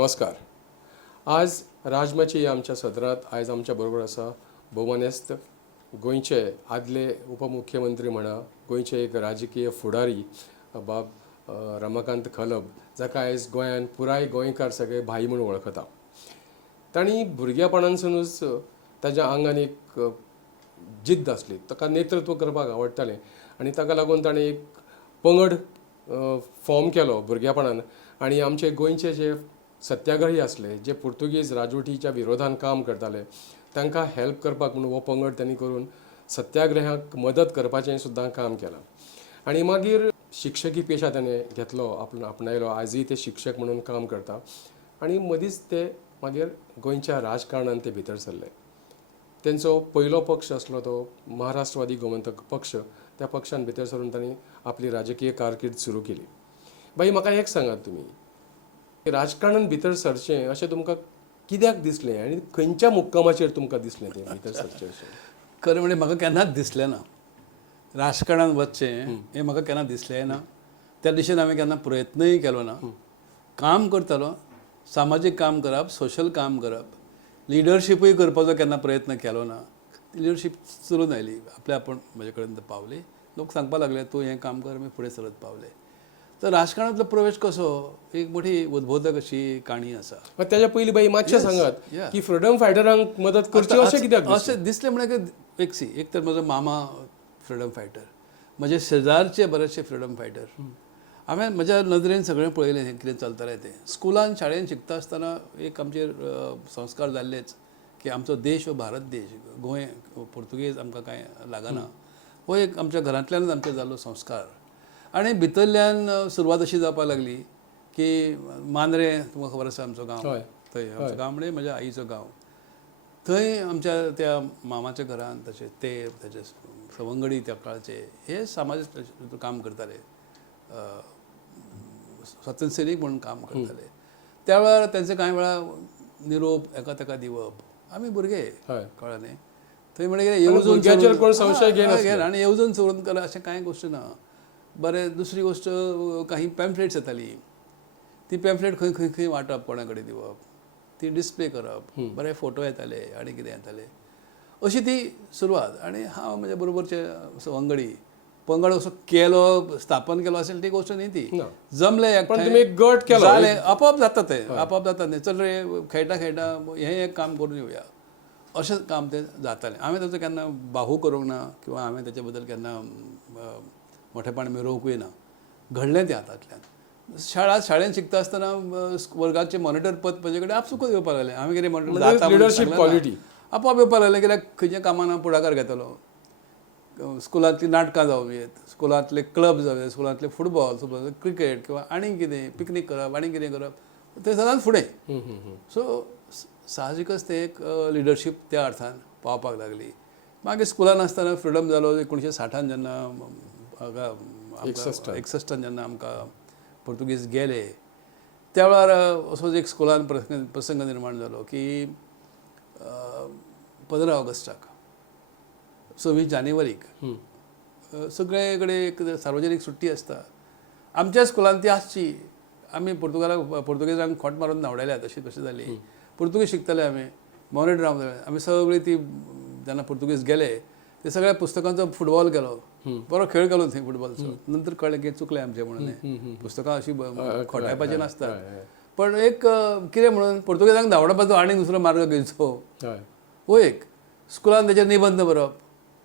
नमस्कार. आज राजमाची आमच्या सदरांत आयज आमच्या बरोबर आसा भोवमानेस्त गोंयचे आदले उपमुख्यमंत्री म्हणा, गोंयचे एक राजकीय फुडारी बाब रमाकांत खलप, जाका आयज गोंयान पुराय गोंयकार सगळे भाई म्हणून वळखता. तांणी भुरग्यापणानसूनच ताच्या आंगान एक जिद्द आसली, ताका नेतृत्व करपाक आवडटालें आनी ताका लागून ताणें एक पंगड फॉर्म केलो भुरग्यापणान. आनी आमचे गोंयचे जे सत्याग्रही आसले, जे पुर्तुगीज राजवटीच्या विरोधान काम करताले, तांकां हेल्प करपाक म्हणून हो पंगड त्यांनी करून सत्याग्रहाक मदत करपाचें सुद्दां काम केलां. आनी मागीर शिक्षकी पेशा ताणें घेतलो, आपणायलो. आजूय ते शिक्षक म्हणून काम करता. आनी मदींच ते मागीर गोंयच्या राजकारणांत ते भितर सरले. तेंचो पयलो पक्ष आसलो तो महाराष्ट्रवादी गोमंतक पक्ष. त्या पक्षान भितर सरून तांणी आपली राजकीय कारकीर्द सुरू केली. बाई, म्हाका एक सांगात, तुमी राजकारणांत भितर सरचें अशें तुमकां कित्याक दिसलें आनी खंयच्या मुक्कामाचेर तुमकां दिसलें तें भितर सरचें अशें? खरें म्हणजे म्हाका केन्नाच दिसलें ना राजकारणांत वचचें, हें म्हाका केन्ना दिसलें ना. त्या दिशेन हांवें केन्ना प्रयत्नय केलो ना. काम करतालो, सामाजीक काम करप, सोशल काम करप, लिडरशीपूय करपाचो केन्ना प्रयत्न केलो ना. लिडरशीप चलून आयली, आपल्या आपण म्हजे कडेन पावली. लोक सांगपाक लागले तूं हें काम कर, आमी फुडें सरत पावले. तर राजकारणांतलो प्रवेश कसो, एक मोठी उद्बोधक अशी काणी आसा. त्याच्या पयलीं बाई मातशें सांगात की फ्रीडम फायटरांक मदत करची अशें कित्याक दिसलें? अशें दिसलें म्हणजे एक तर म्हजो मामा फ्रीडम फायटर, म्हजे शेजारचे बरेचशे फ्रीडम फायटर. हांवें म्हज्या नदरेन सगळें पळयलें हें कितें चलतालें तें. स्कुलान शाळेन शिकता आसतना एक आमचेर संस्कार जाल्लेच की आमचो देश हो भारत देश, गोंय पुर्तुगेज आमकां कांय लागना. हो एक आमच्या घरांतल्यानच आमचेर जाल्लो संस्कार. आनी भितरल्यान सुरवात अशी जावपाक लागली की मांद्रे, तुमकां खबर आसा आमचो गांव, थंय आमचो गांव म्हणजे म्हज्या आईचो गांव. थंय आमच्या त्या मामाच्या घरान तशें तेजे सवंगडी त्या काळचे हे सामाजीक काम करताले, स्वातंत्र्य सैनीक म्हणून काम करताले. त्या वेळार तेंचे कांय वेळा निरोप एका तेका दिवप. आमी भुरगे, कळ्ळें न्ही. थंय म्हणजे येवजून आनी येवजून चोरून केला अशें कांय गोश्टी ना. बरें, दुसरी गोश्ट, काही पॅम्पलेट्स येताली, ती पॅम्पलेट खंय खंय खंय वांटप, कोणा कडेन दिवप, ती डिस्प्ले करप, बरे फोटो येताले आनी कितें येतालें. अशी ती सुरवात. आनी हांव म्हज्या बरोबरचे सवंगडी पंगड असो केलो, स्थापन केलो असेल ती गोश्ट न्ही ती. जमले गट केलो, जालें, आपोआप जाता तें, आपोआप जाता न्ही. चल रे, खेळटा खेळटा हें एक काम करून येवया, अशें काम तें जातालें. हांवें ताचो केन्ना बाहू करूंक ना किंवा हांवें ताचे बद्दल केन्ना मोठेपण मिरोवंकूय ना. घडलें तें हातांतल्यान. शाळेन शिकता आसतना वर्गाचें मॉनिटर पद म्हजे कडेन आपसुकूच येवपाक लागलें. हांवें कितें मॉनिटर लिडरशीप क्वॉलिटी आपोआप येवपाक लागलें, कित्याक खंयच्या कामांना पुढाकार घेतालो. स्कुलांतलीं नाटकां जावं, स्कुलांतले क्लब जावं, स्कुलांतले फुटबॉल, क्रिकेट किंवा आनी कितें पिकनीक करप, आनी कितें करप, तें सदांच फुडें. सो साहजिकच तें एक लिडरशीप त्या अर्थान पावपाक लागली. मागीर स्कुलान आसतना फ्रिडम जालो 1960 जेन्ना 61 जेन्ना आमकां पुर्तुगीज गेले, त्या वेळार असोच एक स्कुलान प्रसंग निर्माण जालो की 15 ऑगस्टाक 26 जानेवारीक सगळे कडेन एक सार्वजनीक सुट्टी आसता. आमच्या स्कुलान ती आसची. आमी पुर्तुगेजांक खोट मारून धांवडायल्यात अशी तशी जाली. पुर्तुगीज शिकताले आमी, मॉनिटर आमी सगळीं ती जेन्ना पुर्तुगीज गेले ते सगळ्या पुस्तकांचो फुटबॉल केलो. बरो खेळ केलो थंय फुटबॉलचो. नंतर कळ्ळें की चुकलें आमचें म्हणून. पुस्तकां अशी खोटायपाची नासता. पण एक कितें म्हणून पुर्तुगेजांक धांवडावपाचो आनी दुसरो मार्ग घेवचो, हो एक. स्कुलान तेचेर निबंध बरोवप,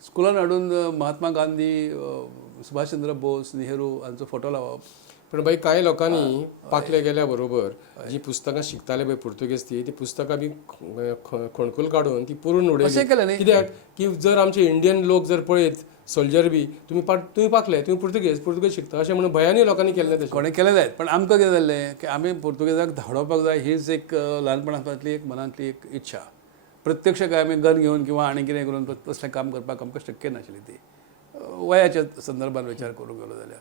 स्कुलान हाडून महात्मा गांधी, सुभाषचंद्र बोस, नेहरू हांचो फोटो लावप. पण बाई, कांय लोकांनी पाकले गेल्या बरोबर जी पुस्तकां शिकताले पळय पुर्तुगेज ती पुस्तकां बी खणकूल काडून ती पुरून उडयली. कित्याक की जर आमचे इंडियन लोक जर पळयत, सोल्जर बी, तुमी पाकले, तुमी पुर्तुगेज शिकता अशें म्हणून भयानी लोकांनी केल्लें. तशें कोणें केलें जायत. पण आमकां कितें जाल्लें की आमी पुर्तुगेजाक धांवडावपाक जाय हीच एक ल्हानपणांतली एक मनांतली एक इच्छा. प्रत्यक्ष काय आमी गन घेवन किंवा आनी कितें करून तसलें काम करपाक आमकां शक्य नाशिल्ली ती, वयाच्या संदर्भान विचार करूंक गेलो जाल्यार.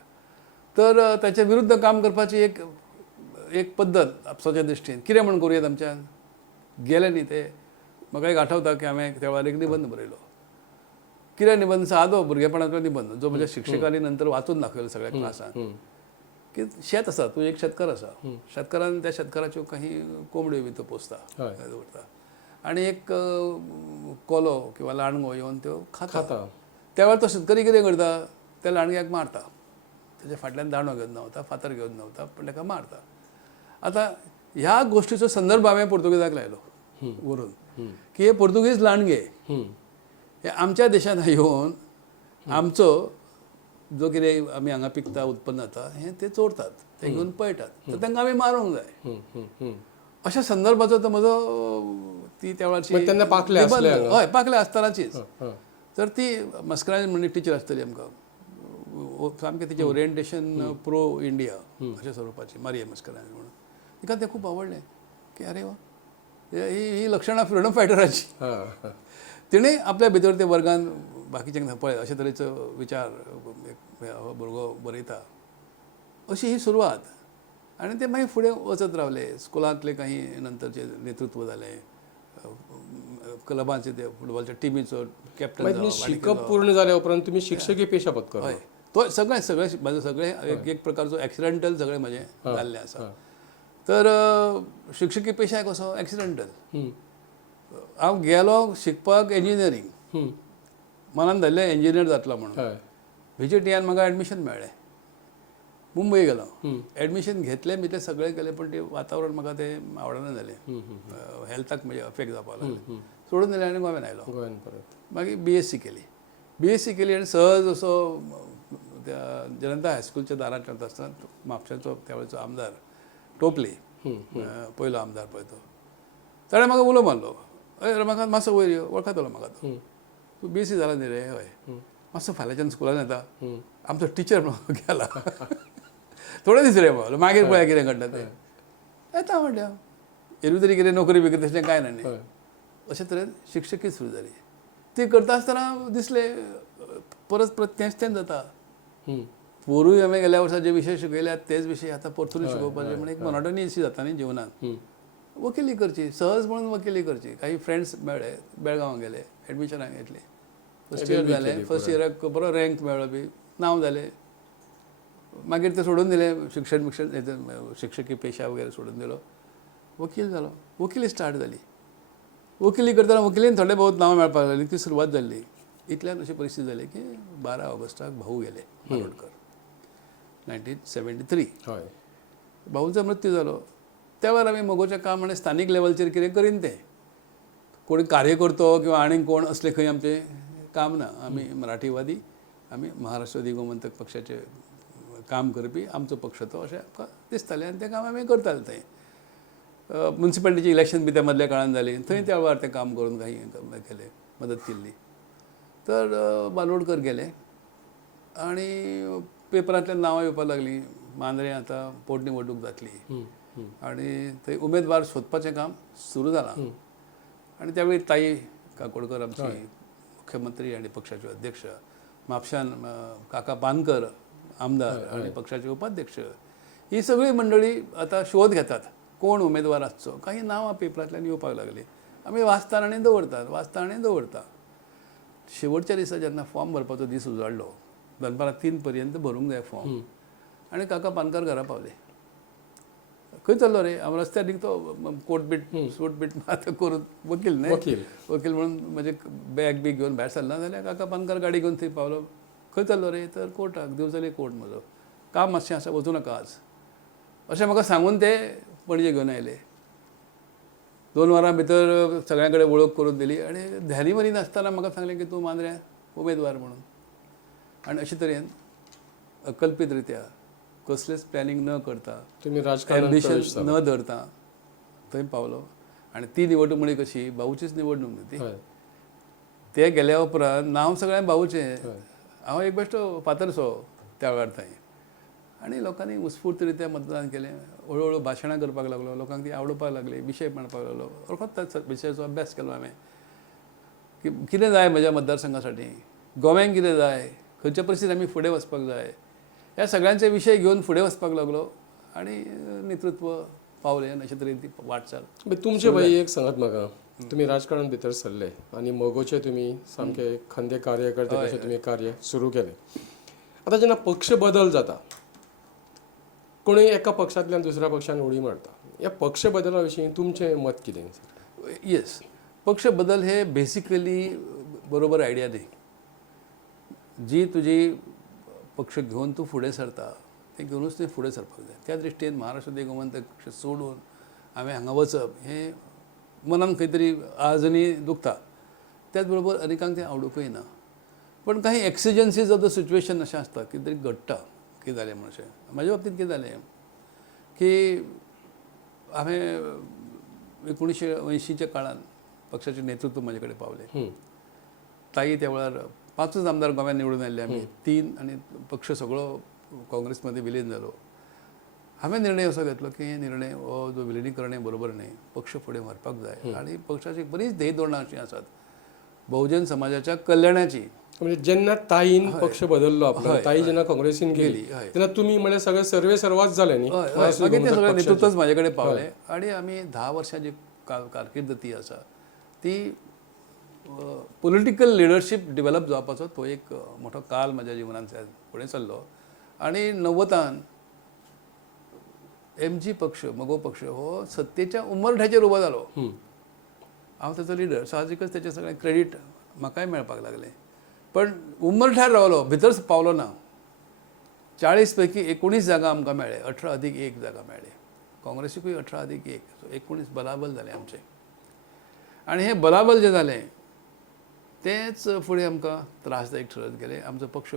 तर ताच्या विरुद्ध काम करपाची एक पद्दत आपसाच्या दृश्टीन कितें म्हण करूयात आमच्यान. गेले न्ही ते. म्हाका एक आठवता की हांवें त्या वेळार एक निबंध बरयलो. कितें निबंध, सादो भुरगेपणांतलो निबंध, जो म्हज्या शिक्षकांनी नंतर वाचून दाखयलो सगळ्या क्लासान. की शेत आसा, तूं एक शेतकार आसा, शेतकारान त्या शेतकाराच्यो काही कोंबड्यो बी तो पोसता हय. दवरता आनी एक कोलो किंवा लांडगो येवन त्यो खाता. त्या वेळार तो शेतकरी कितें करता, त्या लांडग्याक मारता, त्याच्या फाटल्यान दांडो घेवन धांवता, फातर घेवन धांवता, पण ताका मारता. आतां ह्या गोश्टीचो संदर्भ हांवें पुर्तुगेजाक लायलो व्हरून, की हे पुर्तुगीज लांडगे हे आमच्या देशांत येवन आमचो जो कितें आमी हांगा पिकता उत्पन्न जाता हें ते चोरतात, ते घेवन पळयतात, तर तांकां आमी मारूंक जाय. अशा संदर्भाचो तो म्हजो ती त्या वेळारची म्हणजे तेन्ना पाखले आसले हांगा? हय, पाखले आसतनाचीच. तर ती मस्करांज म्हणून टीचर आसतली आमकां, सामकें तिचें ओरिएंटेशन प्रो इंडिया अशें स्वरुपाची मारिया मस्करांज म्हणून. तिका तें खूब आवडलें की अरे वा, ही लक्षणां फ्रिडम फायटराची. तिणें आपल्या भितर ते वर्गान बाकीच्यांक पळय अशे तरेचो विचार हो भुरगो बरयता, अशी ही सुरवात. आनी ते मागीर फुडें वचत रावले. स्कुलांतले काही नंतरचे नेतृत्व जालें, क्लबांचे ते फुटबॉलच्या टिमीचो कॅप्टन शिकप पूर्ण जाल्या उपरांत तुमी शिक्षकी पेशा पत्करलो. हय, तो सगळें म्हाजें सगळें एक प्रकारचो एक्सिडेंटल सगळें म्हाजें जाल्लें आसा. तर शिक्षकी पेशा कसो एक्सिडेंटल. हांव गेलो शिकपाक इंजिनियरींग, मनान धरलें इंजिनियर जातलो म्हणून. VJTN म्हाका एडमिशन मेळ्ळें. मुंबय गेलो, एडमिशन घेतलें बितलें सगळें केलें, पण तें वातावरण म्हाका तें आवडना जालें. हेल्थाक म्हजे अफेक्ट जावपाक लागलें. सोडून दिलें आनी गोंयांत आयलो. गोंयांत परत मागीर BSc केली. BSc केली आनी सहज असो त्या जनता हायस्कूलच्या दारांतल्यान आसतना म्हापशाचो त्या वेळेचो आमदार टोपले, पयलो आमदार पळय तो, ताणें म्हाका उलो मारलो, अय रमाकांत मातसो वयर यो, वळखतलो म्हाका तो. तूं BSc जाला न्ही रे? हय. मातसो फाल्यांच्यान स्कुलान येता, आमचो टिचर म्हणून गेला. थोडे दीस रे बाबा, मागीर पळया कितें घडटा तें. येता म्हणल्या, एरवी तरी कितें नोकरी बिकरी तशें कांय ना न्ही. अशे तरेन शिक्षकी सुरू जाली. ती करता आसतना दिसलें परत तेंच जाता. पोरूय हांवें गेल्या वर्सा जे विशय शिकयल्यात तेच विशय आतां परतून शिकोवपाचे म्हणून एक मोनोटनी अशी जाता न्ही जिवनांत. वकिली करची, सहज म्हणून वकिली करची. काही फ्रेंड्स मेळ्ळे, बेळगांवां गेले, एडमिशनाक घेतली. फर्स्ट इयर जालें, फर्स्ट इयराक बरो रँक मेळ्ळो बी, नांव जालें. मागीर तें सोडून दिलें, शिक्षकी पेशा वगैरे सोडून दिलो, वकील जालो. वकिली स्टार्ट जाली. वकिली करतना वकिलीन थोडे बहुत नांव मेळपाक लागलीं, ती सुरवात जाल्ली. इतल्यान अशी परिस्थिती जाली की 12 ऑगस्टाक भाऊ गेले मारोडकर, 1973. हय. भाऊंचो मृत्यू जालो. त्या वेळार आमी मोगोचें काम आनी स्थानीक लेवलचेर कितें करीन तें. कोणी कार्यकर्तो किंवा आनीक कोण असलें खंय आमचें काम ना. आमी मराठीवादी, आमी महाराष्ट्रवादी गोमंतक पक्षाचे काम करपी, आमचो पक्ष तो अशें आमकां दिसतालें आनी तें काम आमी करताले थंय. म्युन्सिपालिटीची इलेक्शन बी त्या मदल्या काळान जाली, थंय त्या वेळार तें काम करून काही केलें, मदत केल्ली. तर बांदोडकर गेले आनी पेपरांतल्यान नांवां येवपाक लागलीं, मांद्रे आतां पोटनिवडणूक जातली आनी थंय उमेदवार सोदपाचें काम सुरू जालां. आनी त्या वेळी ताई काकोडकर आमची मुख्यमंत्री आनी पक्षाच्यो अध्यक्ष, म्हापशान काका पानकर आमदार आनी पक्षाचे उपाध्यक्ष, ही सगळी मंडळी आतां शोध घेतात कोण उमेदवार आसचो. काही नांवां पेपरांतल्यान येवपाक लागलीं. आमी वाचतात आनी दवरतात. शेवटच्या दिसा जेन्ना फॉर्म भरपाचो दीस उजवाडलो, दनपारां 3 पर्यंत भरूंक जाय फॉर्म, आनी काका पानकर घरा पावले. खंय चल्लो रे? हांव रस्त्यार निघतो, कोट बीट सूट बीट आतां करून वकील न्ही, वकील म्हणून म्हजे बॅग बी घेवन भायर सरना जाल्यार काका पानकर गाडी घेवन थंय पावलो. खंय चल्लो रे? तर कोर्टाक. दिवचले कोर्ट म्हजो, काम मातशें आसा, वचूं नाका आज अशें म्हाका सांगून ते पणजे घेवन आयले. 2 वरां भितर सगळ्यां कडेन वळख करून दिली आनी ध्यानी मरी नासतना म्हाका सांगलें की तूं मांद्र्या उमेदवार म्हणून. आनी अशे तरेन अकल्पीत रित्या कसलेंच प्लॅनिंग न करता, तुम्ही राजकारणात एम्बिशन न धरता थंय पावलो. आनी ती निवडणूक म्हणजे कशी, भाऊचीच निवडणूक न्ही ती. ते गेल्या उपरांत नांव सगळ्यांक भाऊचें. हांव एक बेश्टो फातरसो त्या वेळार थंय. आनी लोकांनी उत्स्फूर्तरित्या मतदान केलें. हळू भाशणां करपाक लागलो, लोकांक ती आवडपाक लागली, विशय म्हणपाक लागलो. अर्थात त्या विशयाचो अभ्यास केलो हांवें की कितें जाय म्हज्या मतदारसंघा साठी, गोव्यांक कितें जाय, खंयच्या परिस्थितीत आमी फुडें वचपाक जाय, ह्या सगळ्यांचे विशय घेवन फुडें वचपाक लागलो आनी नेतृत्व पावलें आनी अशे तरेन ती वाटचाल. तुमचे भाई एक सांगात म्हाका, तुम्ही राजकारण भितर सरले आनी मोगोचे तुमी सामके खंदे कार्यकर्ते कशे तुमी कार्य सुरू केलें. आतां जेन्ना पक्ष बदल जाता कोणूय एका पक्षांतल्यान दुसऱ्या पक्षान उडी मारता. ह्या पक्ष बदला विशीं तुमचें मत कितें? येस, पक्ष बदल हे बेसिकली बरोबर आयडिया न्ही. जी तुजी पक्ष घेवन तूं फुडें सरता तें घेवनूच तुवें फुडें सरपाक जाय. त्या दृश्टीन महाराष्ट्र गोमंतक पक्ष सोडून हांवें हांगा वचप हें मनान खंय तरी आजूनी दुखता. त्याच बरोबर अनेकांक तें आवडूंकय ना. पण काही एक्सिजन्सीज ऑफ द सिच्युएशन अशें आसता, कितें तरी घडटा, कितें जालें म्हणून अशें. म्हाज्या बाबतींत कितें जालें की हांवें 1980च्या काळान पक्षाचें नेतृत्व म्हाजे कडेन पावलें. ताई त्या वेळार 5च आमदार गोंयांत निवडून आयिल्ले आमी, 3 आनी पक्ष सगळो काँग्रेसमध्ये विलीन जालो. हांवें निर्णय असो घेतलो की हे निर्णय हो जो विलिनीकरण हें बरोबर न्ही, पक्ष फुडें व्हरपाक जाय. आनी पक्षाची बरीच ध्येय धोरणां अशीं आसात बहुजन समाजाच्या कल्याणाची. म्हणजे जेन्ना ताईन पक्ष बदललो आपलो, ताई जेन्ना काँग्रेसीन गेली तेन्ना तुमी म्हणजे सगळे सर्वे सर्वात जाले न्ही. मागीर ते सगळें नेतृत्वच म्हाजे कडेन पावलें आनी आमी 10 वर्सां जी कारकीर्द ती आसा ती पॉलिटिकल लिडरशीप डेवलप जावपाचो तो एक मोठो काल म्हाज्या जिवनांत फुडें चल्लो. आनी 90तान MG पक्ष, मगो पक्ष हो सत्तेच्या उंबरठ्याचेर उबो जालो. हांव ताचो लिडर, साहजिकच तेचें सगळें क्रेडीट म्हाकाय मेळपाक लागलें. पण उंबरठ्यार रावलो, भितर पावलो ना. 40 पैकी 19 जागा आमकां मेळ्ळे, 18+1 जागा मेळ्ळे. काँग्रेसीकूय 18+1, सो 19 बलाबल जालें आमचें. आनी हें बलाबल जें जालें तेंच फुडें आमकां त्रासदायक ठरत गेलें. आमचो पक्ष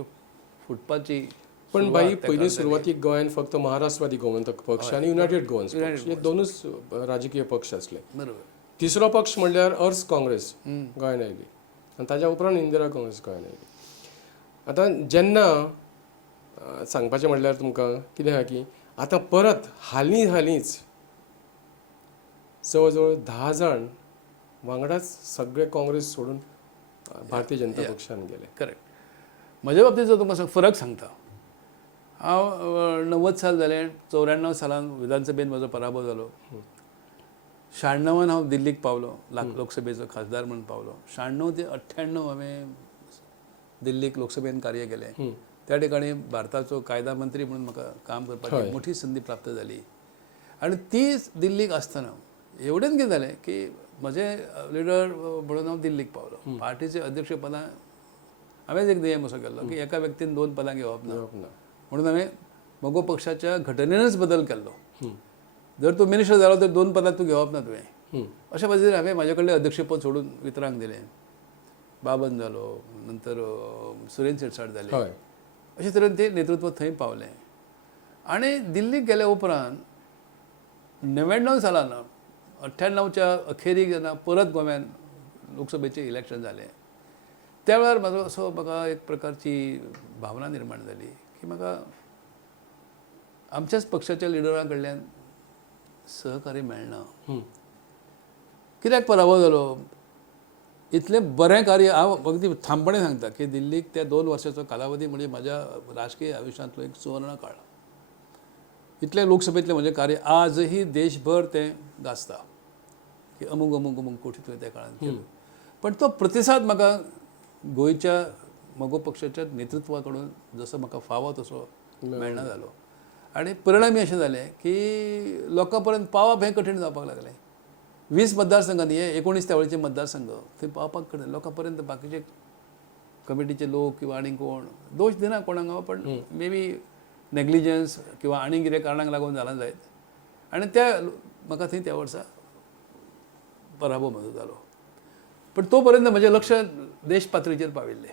फुटपाची. पण बाई पयलीं सुरवातीक गोंयांत फक्त महाराष्ट्रवादी गोमंतक पक्ष आनी युनायटेड गोवन्स पक्ष हे दोनूच राजकीय पक्ष आसले. बरोबर. तिसरो पक्ष म्हणल्यार अर्स काँग्रेस गोंयांत आयली आनी ताच्या उपरांत इंदिरा काँग्रेस गोंयांत आयली. आतां जेन्ना सांगपाचें म्हणल्यार तुमकां कितें आहा की आतां परत हालींच जवळ जवळ 10 जाण वांगडाच सगळे काँग्रेस सोडून भारतीय जनता पक्षान गेले. करेक्ट. म्हज्या बाबतींत जर तुमकां फरक सांगता, हांव 90 साल जालें, 94 सालान विधानसभेत म्हजो पराभव जालो. 96 हांव दिल्लीक पावलो, लोकसभेचो खासदार म्हणून पावलो. 96 ते 98 हांवें दिल्लीक लोकसभेन कार्य केलें. त्या ठिकाणी भारताचो कायदा मंत्री म्हणून म्हाका काम करपाची मोठी संदी प्राप्त जाली. आनी तीच दिल्लीक आसतना एवढेंच कितें जालें की म्हजें लिडर म्हणून हांव दिल्लीक पावलो. पार्टीचे अध्यक्ष पदां हांवेंच एक नेम असो केल्लो की एका व्यक्तीन 2 पदां घेवप ना. म्हणून हांवें मगो पक्षाच्या घटनेनच बदल केल्लो. जर तूं मिनिस्टर जालो तर 2 पदां तूं घेवप ना तुवें. अशा पद्दतीन हांवें म्हाजे कडलें अध्यक्षपद सोडून इतरांक दिलें. बाबन जालो, नंतर सुरेंद्र शिरसाट जाले. अशे तरेन तें नेतृत्व थंय पावलें. आनी दिल्लीक गेल्या उपरांत 99 सालान 98च्या अखेरीक जेन्ना परत गोंयांत लोकसभेचें इलेक्शन जालें त्या वेळार म्हाका एक प्रकारची भावना निर्माण जाली की म्हाका आमच्याच पक्षाच्या लिडरा कडल्यान सहकार्य मेळना. कित्याक पराभव जालो? इतलें बरें कार्य हांव अगदी ठामपणे सांगता की दिल्लीक त्या 2 वर्साचो कालावधी म्हणजे म्हज्या राजकीय आयुश्यांतलो एक सुवर्ण काळ. इतलें लोकसभेतलें म्हजें कार्य आजही देशभर तें गाजता की अमूक कोटी तुवें त्या काळांत केलो. पण तो प्रतिसाद म्हाका गोंयच्या मगो पक्षाच्या नेतृत्वा कडून जसो म्हाका फावो तसो मेळना जालो. आनी परिणामी अशें जालें की लोकां पर्यंत पावप हें कठीण जावपाक लागलें. 20 मतदारसंघांनी हे 19 त्या वेळेचे मतदारसंघ थंय पावपाक कठीण. लोकां पर्यंत बाकीचे कमिटीचे लोक किंवा आनी कोण दोश दिना कोणाक हांव, पण मे बी नेग्लिजन्स किंवा आनी कितें कारणांक लागून जालां जायत. आनी त्या म्हाका थंय त्या वर्सा पराभव म्हजो जालो. पण तो पर्यंत म्हजें लक्ष देश पातळीचेर पाविल्लें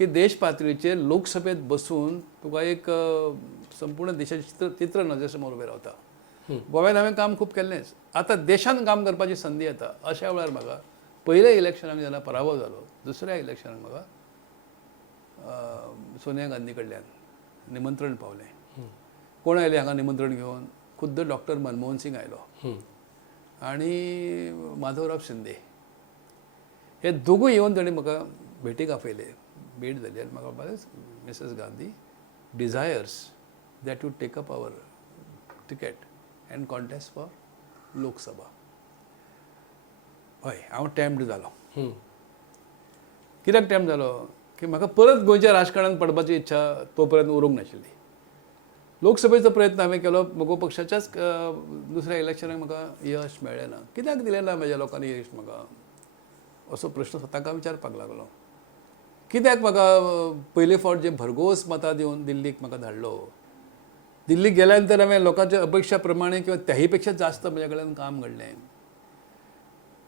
की देश पातळीचेर लोकसभेत बसून तुका एक संपूर्ण देशाचें चित्र नजरे समोर उबें रावता. गोव्यान हांवें काम खूब केल्लेंच. आतां देशान काम करपाची संदी येता. अशा वेळार म्हाका पयल्या इलेक्शनाक जेन्ना पराभव जालो, दुसऱ्या इलेक्शनाक म्हाका सोनिया गांधी कडल्यान निमंत्रण पावलें. कोण आयले हांगा निमंत्रण घेवन? खुद्द डॉक्टर मनमोहन सिंग आयलो आनी माधवराव शिंदे हे दोगूय येवन ताणें म्हाका भेटीक आपयले. भेट जाली आनी म्हाका म्हणलें, Mrs Gandhi desires that you take up our ticket and contest for Lok Sabha. हय, हांव टॅम्प्ड जालो. कित्याक टॅम्प्ड जालो की म्हाका परत गोंयच्या राजकारणांत पडपाची इच्छा तो पर्यंत उरूंक नाशिल्ली. लोकसभेचो प्रयत्न हांवें केलो म्हगो पक्षाच्याच दुसऱ्या इलेक्शनाक म्हाका यश मेळ्ळें ना. कित्याक दिलें ना म्हज्या लोकांनी यश म्हाका, असो प्रश्न स्वताका विचारपाक लागलो. कित्याक म्हाका पयले फावट जे भरघोस मतां दिवन दिल्लीक म्हाका धाडलो, दिल्लीक गेल्या नंतर हांवें लोकांच्या अपेक्षा प्रमाणे किंवा त्याही पेक्षा जास्त म्हज्या कडल्यान काम घडलें.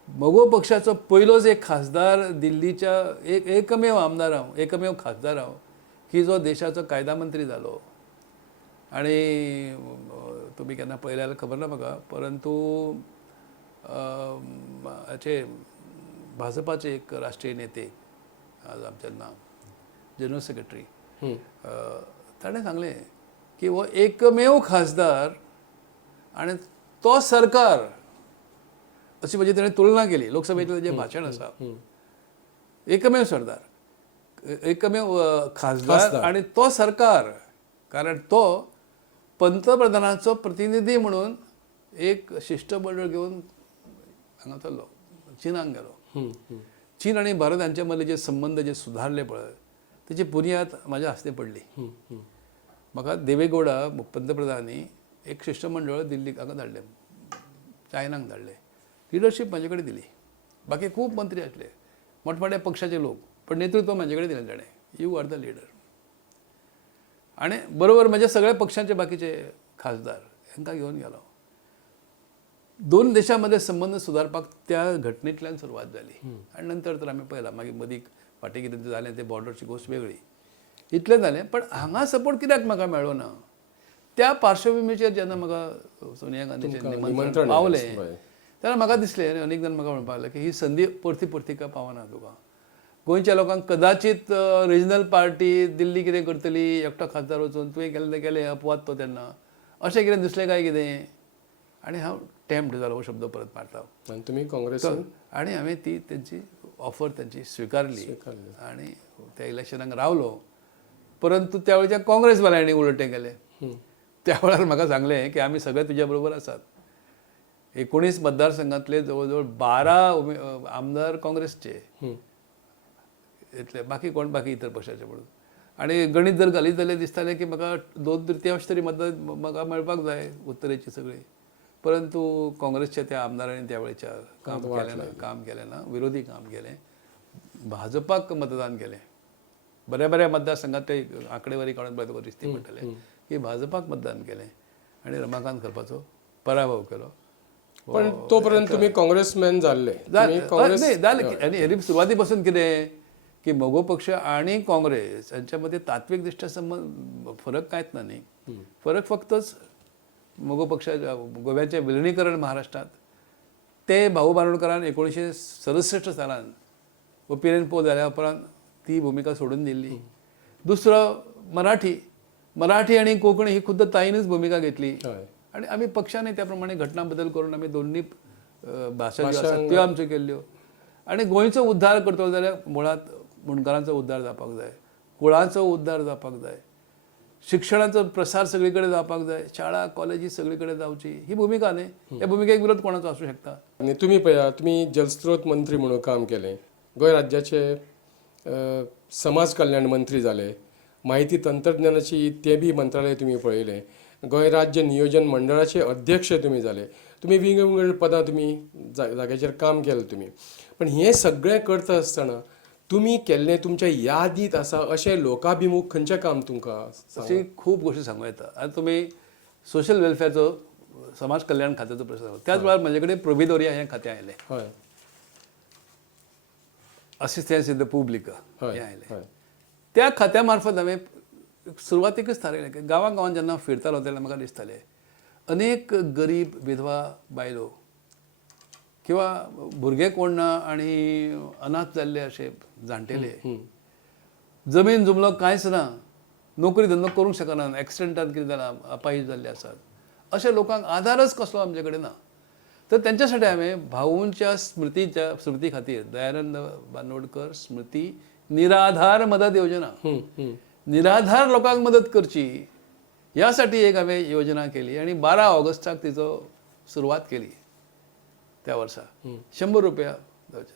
म्हगो पक्षाचो पयलोच एक खासदार दिल्लीच्या एकमेव आमदार हांव, एकमेव खासदार हांव की जो देशाचो कायदा मंत्री जालो. आनी तुमी केन्ना पळयलें जाल्यार खबर ना म्हाका, परंतु हाचे भाजपाचे एक राष्ट्रीय नेते, आज आमचें नांव जनरल सेक्रेटरी, ताणें सांगलें की हो एकमेव खासदार आनी तो सरकार, अशी म्हणजे ताणें तुलना केली. लोकसभेतलें जें भाशण आसा, एकमेव सरदार, एकमेव खासदार आनी तो सरकार, कारण तो पंतप्रधानाचो प्रतिनिधी म्हणून एक शिष्टमंडळ घेवन हांगा चल्लो, चीनाक गेलो. चीन आनी भारत हांचे मदले जे संबंध जे सुधारले पळय, तेची बुनयाद म्हाज्या हस्ते पडली. म्हाका देवेगौडा पंतप्रधानांनी एक शिष्टमंडळ दिल्लीक हांगा धाडलें, चायनाक धाडलें. लिडरशीप म्हाजे कडेन दिली. बाकी खूब मंत्री आसले, मोठमोठ्या पक्षाचे लोक, पण नेतृत्व म्हाजे कडेन दिलें ताणें. You are the leader. आनी बरोबर म्हज्या सगळ्या पक्षांचे बाकीचे खासदार हांकां घेवन गेलो. दोन देशांमध्ये संबंध सुदारपाक त्या घटनेंतल्यान सुरवात जाली. आनी नंतर तर आमी पळयलां, मागीर मदीक फाटीं कितें जालें तें बॉर्डरची गोश्ट वेगळी, इतलें जालें. पण हांगा सपोर्ट कित्याक म्हाका मेळ्ळो ना, त्या पार्श्वभुमीचेर जेन्ना म्हाका सोनिया गांधीचें निमंत्रण पावलें, तेन्ना म्हाका दिसलें, आनी अनेक जाण म्हाका म्हणपाक लागले की ही संदी परती का पावना तुका. गोंयच्या लोकांक कदाचित रिजनल पार्टी दिल्ली कितें करतली, एकटो खासदार वचून तुवें केलें अपवाद तो तेन्ना, अशें कितें दिसलें काय कितें. आनी हांव टॅम्प्ट जालो, हो शब्द परत मारता. आनी तुमी काँग्रेस, आनी हांवें ती तेंची ऑफर त्यांची स्विकारली आनी त्या इलेक्शनाक रावलो. परंतु त्या वेळच्या काँग्रेसवाल्यांनी उलटें केलें. त्या वेळार म्हाका सांगलें की आमी सगळे तुज्या बरोबर आसात. 19 मतदारसंघांतले जवळ 12 आमदार काँग्रेसचे, इतले बाकी कोण, बाकी इतर पक्षाचे म्हणून. आनी गणीत जर घालीत जाल्यार दिसतालें की म्हाका 2/3 तरी मतां म्हाका मेळपाक जाय उत्तरेची सगळी. परंतु काँग्रेसच्या त्या आमदारांनी त्या वेळेच्या काम केलें ना, विरोधी काम केलें, भाजपाक मतदान केलें. बऱ्या मतदारसंघात ते आंकडेवारी काडून पळय तुका दिसती पडटलें की भाजपाक मतदान केलें आनी रमाकांत करपाचो पराभव केलो. पण तोपर्यंत तुम्ही काँग्रेसमॅन जाल्ले. जालें. आनी हेरी सुरवाती पासून कितें की म्हगो पक्ष आनी काँग्रेस हांच्या मदीं तात्वीक दृश्ट्या संबंद फरक कांयच ना न्ही. फरक फक्तच म्हगो पक्ष गोव्याचें विलिनीकरण महाराष्ट्रांत ते भाऊ बांदोडकरान 1967 सालान ओपिनियन पोल जाल्या उपरांत ती भुमिका सोडून दिल्ली. दुसरो मराठी आनी कोंकणी ही खुद्द ताईनच भुमिका घेतली. आनी आमी पक्षांनी त्या प्रमाणे घटना बदल करून आमी दोनूय भाशा ज्यो आसात त्यो आमच्यो केल्ल्यो. आनी गोंयचो उद्धार करतलो जाल्यार मुळात मुणकारांचो उद्धार जावपाक जाय, कुळांचो उद्धार जावपाक जाय, शिक्षणाचो प्रसार सगळे कडेन जावपाक जाय, शाळा कॉलेजी सगळे कडेन जावची, ही भुमिका न्ही. ह्या भुमिकेक विरोध कोणाचो आसूं शकता. आनी तुमी पळया, तुमी जलस्रोत मंत्री म्हणून काम केलें, गोंय राज्याचे समाज कल्याण मंत्री जाले, माहिती तंत्रज्ञानाची ते बी मंत्रालय तुमी पळयलें, गोंय राज्य नियोजन मंडळाचे अध्यक्ष तुमी जाले, तुमी वेगवेगळ्या पदां तुमी जाग्याचेर काम केलें तुमी. पण हें सगळें करता आसतना तुमी केल्लें तुमच्या यादीत आसा अशें लोकाभिमुख खंयचें काम तुमकां? अशी खूब गोश्टी सांगूं येता. आनी तुमी सोशल वेलफेअरचो, समाज कल्याण खात्याचो प्रश्न सांगलो. त्याच वेळार म्हजे कडेन प्रोविदोरिया हें खातें आयलें. हय. असिस्टन्स इन द पब्लीक हें आयलें. त्या खात्या मार्फत हांवें सुरवातीकच थारायलें की गांवांत जेन्ना फिरतालो तेन्ना म्हाका दिसतालें अनेक गरीब विधवा बायलो किंवा भुरगे कोण ना आनी अनाथ जाल्ले अशे जाणटेले, जमीन जुमलो कांयच ना, नोकरी धंदो करूंक शकना, एक्सिडेंटान कितें जालां, अपायज जाल्ले आसात, अशा लोकांक आधारच कसलो आमचे कडेन ना. तर त्यांच्यासाठी हांवें भाऊंच्या स्मृती खातीर दयानंद बांदोडकर स्मृती निराधार मदत योजना, निराधार लोकांक मदत करची ह्या साठी एक हांवें योजना केली आनी 12 ऑगस्टाक तिचो सुरवात केली. त्या वर्सा 100 रुपया जावचे.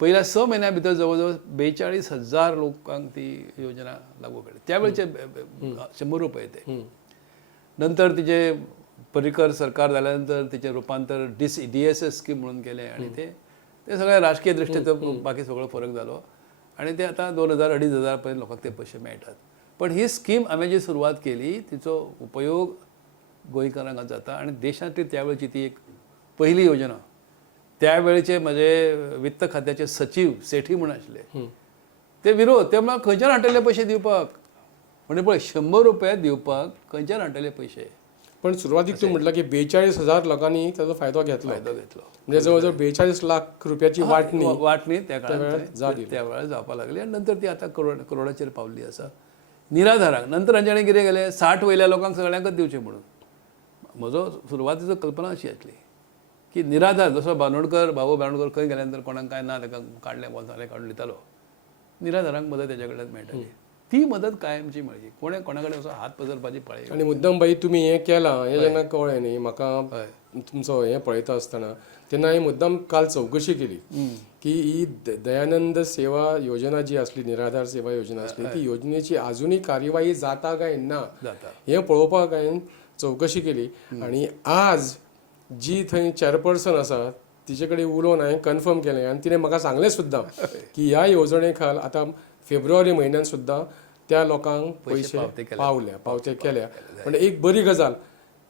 पहिल्या 6 महिन्या भितर जवळ 42,000 लोकांक ती योजना लागू केली. त्या वेळचे 100 रुपये ते. नंतर तिचे पर्रीकर सरकार झाल्यानंतर तिचे रूपांतर DSS स्कीम म्हणून केले आणि ते सगळ्या राजकीय दृश्टीन बाकी सगळो फरक जालो आणि ते आता 2000-2500 पर्यंत लोकांक ते पयशे मेळटात. पण ही स्कीम आम्ही जी सुरवात केली तिचो उपयोग गोंयकारांक जाता आणि देशांतली त्यावेळची ती एक पहिली योजना. त्यावेळेचे म्हजे वित्त खात्याचे सचिव सेठी म्हणून आशिल्ले ते विरोध ते म्हणल्यार खंयच्यान हाडटले पयशे दिवपाक म्हणजे पळय 100 रुपया दिवपाक खंयच्यान हाडटले पयशे. पण सुरवातीक तूं म्हटलं की 42,000 लोकांनी त्याचा फायदो घेतलो म्हणजे जवळजवळ 42 लाख रुपयाची वाटणी त्या काळात त्या वेळार जावपाक लागली आणि नंतर ती आता करोडाचेर पावल्ली आसा. निराधारांक नंतर हांच्यानी कितें केलें 60 वयल्या लोकांक सगळ्यांकच दिवचें म्हणून. म्हजो सुरवातीचो कल्पना अशी आसली की निराधार जसो भाऊ बांदोडकर खंय गेल्यानंतर कोणाक काय ना ताका काडलें बोलताले काडून दितालो निराधारांक मदत तेच्या कडल्यान मेळटाली. ती मदत कायमची मेळची कोणे कोणा कडेन असो हात पसरपाची पळय. आणि मुद्दम बाई तुमी हें केलां हें जेन्ना कळ्ळें न्ही म्हाका तुमचो हें पळयता आसतना तेन्ना हांवें मुद्दम काल चवकशी केली की ही दयानंद सेवा योजना जी आसली निराधार सेवा योजना आसली ती योजनेची अजूनय कार्यवाही जाता काय ना हें पळोवपाक हांवें चवकशी केली आणि आज जी थंय चेअरपर्सन आसा तिचे कडेन उलोवन हांवें कन्फर्म केलें आनी तिणें म्हाका सांगलें सुद्दां की ह्या येवजणे खाल आतां फेब्रुवारी म्हयन्यान सुद्दां त्या लोकांक पयशे पावते केल्या. पण एक बरी गजाल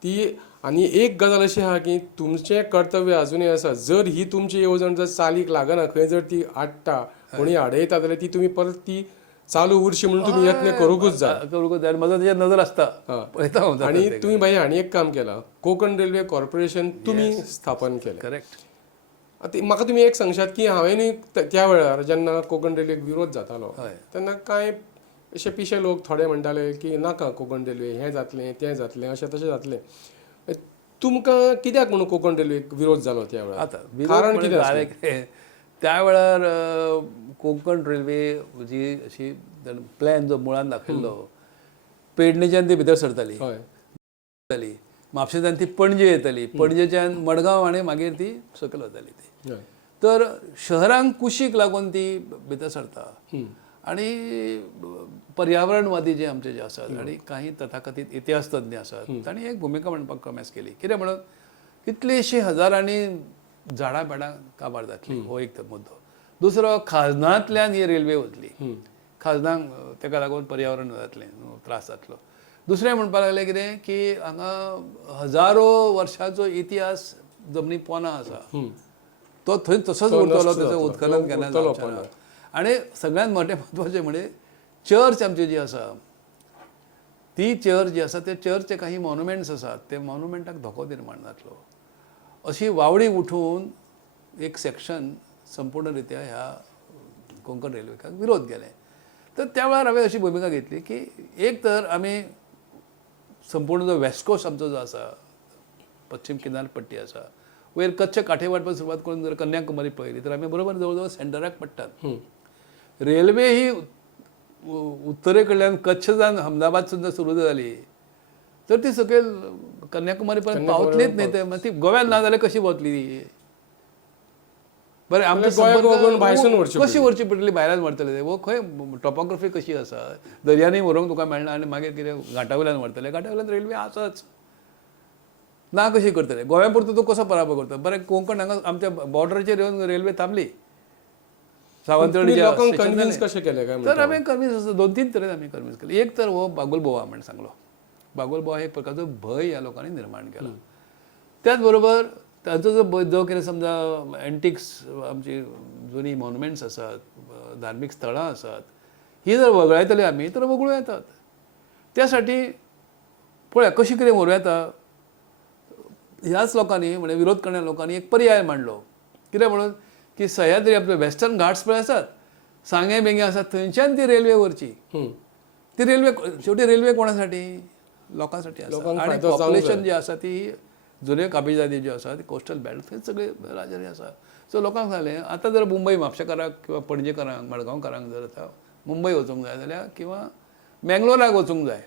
ती आनी एक गजाल अशी आहा की तुमचें कर्तव्य अजुनूय आसा जर ही तुमची येवजण जर चालीक लागना खंय जर ती आडटा कोणी आडयता जाल्यार ती तुमी परत ती चालू उरशी म्हणून तुम्ही यत्न करूकच जाय. माझा त्याच्यात नजर आसता आणि तुम्ही भाई हाणी एक काम केला कोकण रेल्वे कॉर्पोरेशन तुम्ही स्थापन केलें. करेक्ट. आता म्हाका तुम्ही एक सांगशात की हांवेंय त्या वेळार जेन्ना कोकण रेल्वेक विरोध जातालो तेन्ना कांय अशे पिशे लोक थोडे म्हणटाले की नाका कोकण रेल्वे हें जातलें तें जातलें अशें तशें जातलें. तुमकां कित्याक म्हणून कोकण रेल्वेक विरोध जालो त्या वेळार आतां कारण कितें त्या वेळार कोकण रेल्वे जी अशी प्लॅन जो मुळान दाखयल्लो पेडणेच्यान ती भितर सरताली म्हापशेंच्यान ती पणजे येतली पणजेच्यान मडगांव आनी मागीर ती सकयल वताली ती. तर शहरांक कुशीक लागून ती भितर सरता आणि पर्यावरणवादी जे आमचे जे आसात आणि काही तथाकथीत इतिहास तज्ञ आसात तांणी एक भुमिका म्हणपाक कमेस केली कित्याक म्हणून कितलीशी हजारांनी झाडां बेडां काबार जातली हो एक मुद्दो. दुसरो खाजनांतल्यान ही रेल्वे वतली खाजनांक ताका लागून पर्यावरण जातलें त्रास जातलो. दुसरें म्हणपाक लागलें कितें की हांगा हजारो वर्सांचो इतिहास जमनी पोना आसा तो थंय तसोच उरतलो तेचो उत्खनन केन्ना आनी सगळ्यांत मोठें म्हत्वाचें म्हणजे चर्च आमची जी आसा ती चर्च जी आसा ते चर्चचे काही मॉन्युमेंट्स आसात ते मॉन्युमेंटाक धोको निर्माण जातलो अशी वावडी उठून एक सेक्शन संपूर्ण रित्या ह्या कोंकण रेल्वेकाक विरोध केले. तर त्या वेळार हांवें अशी भुमिका घेतली की एक तर आमी संपूर्ण जो वेस्ट कोस्ट आमचो जो आसा पश्चिम किनारपट्टी आसा वयर कच्छ काठेवाड पासून सुरवात करून जर कन्याकुमारी पळयली तर आमी बरोबर जवळ जवळ सेंटराक पडटात. रेल्वे ही उत्तरे कडल्यान कच्छ जावन अहमदाबाद सुद्दां सुरू जाली तर ती सकयल कन्याकुमारी पर्यंत पावतलीच न्ही ते ती गोव्यात ना जाल्यार कशी वतली ती. बरें आमचे कशी व्हरची पडटली भायल्यान व्हरतले वो खंय टॉपोग्राफी कशी आसा दर्यांनी व्हरूंक तुका मेळना आनी मागीर कितें घाटा वयल्यान व्हरतले घाटा वयल्यान रेल्वे आसाच ना कशी करतले गोव्या पुरतो तूं कसो पराभव करता. बरें कोंकण हांगा आमच्या बॉर्डराचेर येवन रेल्वे थांबली सावंतवाडीच्या तर हांवें कन्विन्स 2-3 तरेन आमी कन्विन्स केली. एक तर हो बागुल बोवा म्हणून सांगलो बागुल बोवा एक प्रकारचो भंय ह्या लोकांनी निर्माण केला. त्याच बरोबर तांचो जो कितें समजा एंटिक्स आमची जुनी मॉन्युमेंट्स आसात धार्मीक स्थळां आसात ही जर वगळायतले आमी तर वगळूं येतात. त्यासाठी पळया कशी कितें व्हरूं येता ह्याच लोकांनी म्हणजे विरोध करणाऱ्या लोकांनी एक पर्याय मांडलो. कित्याक म्हणून की सह्याद्री आपले वेस्टर्न घाट्स पळय आसात सांगे बेंगे आसात थंयच्यान ती रेल्वे व्हरची. ती रेल्वे शेवटी रेल्वे कोणासाठी लोकांसाठी आसा आनी पॉप्युलेशन जी आसा ती जुने काबिजादी ज्यो आसा ती कोस्टल बेल्ट थंय सगळे राजरी आसा. सो लोकांक सांगलें आतां जर मुंबय म्हापशेकारांक किंवा पणजेकारांक मडगांवकारांक जर आतां मुंबय वचूंक जाय जाल्यार किंवा मेंगलोराक वचूंक जाय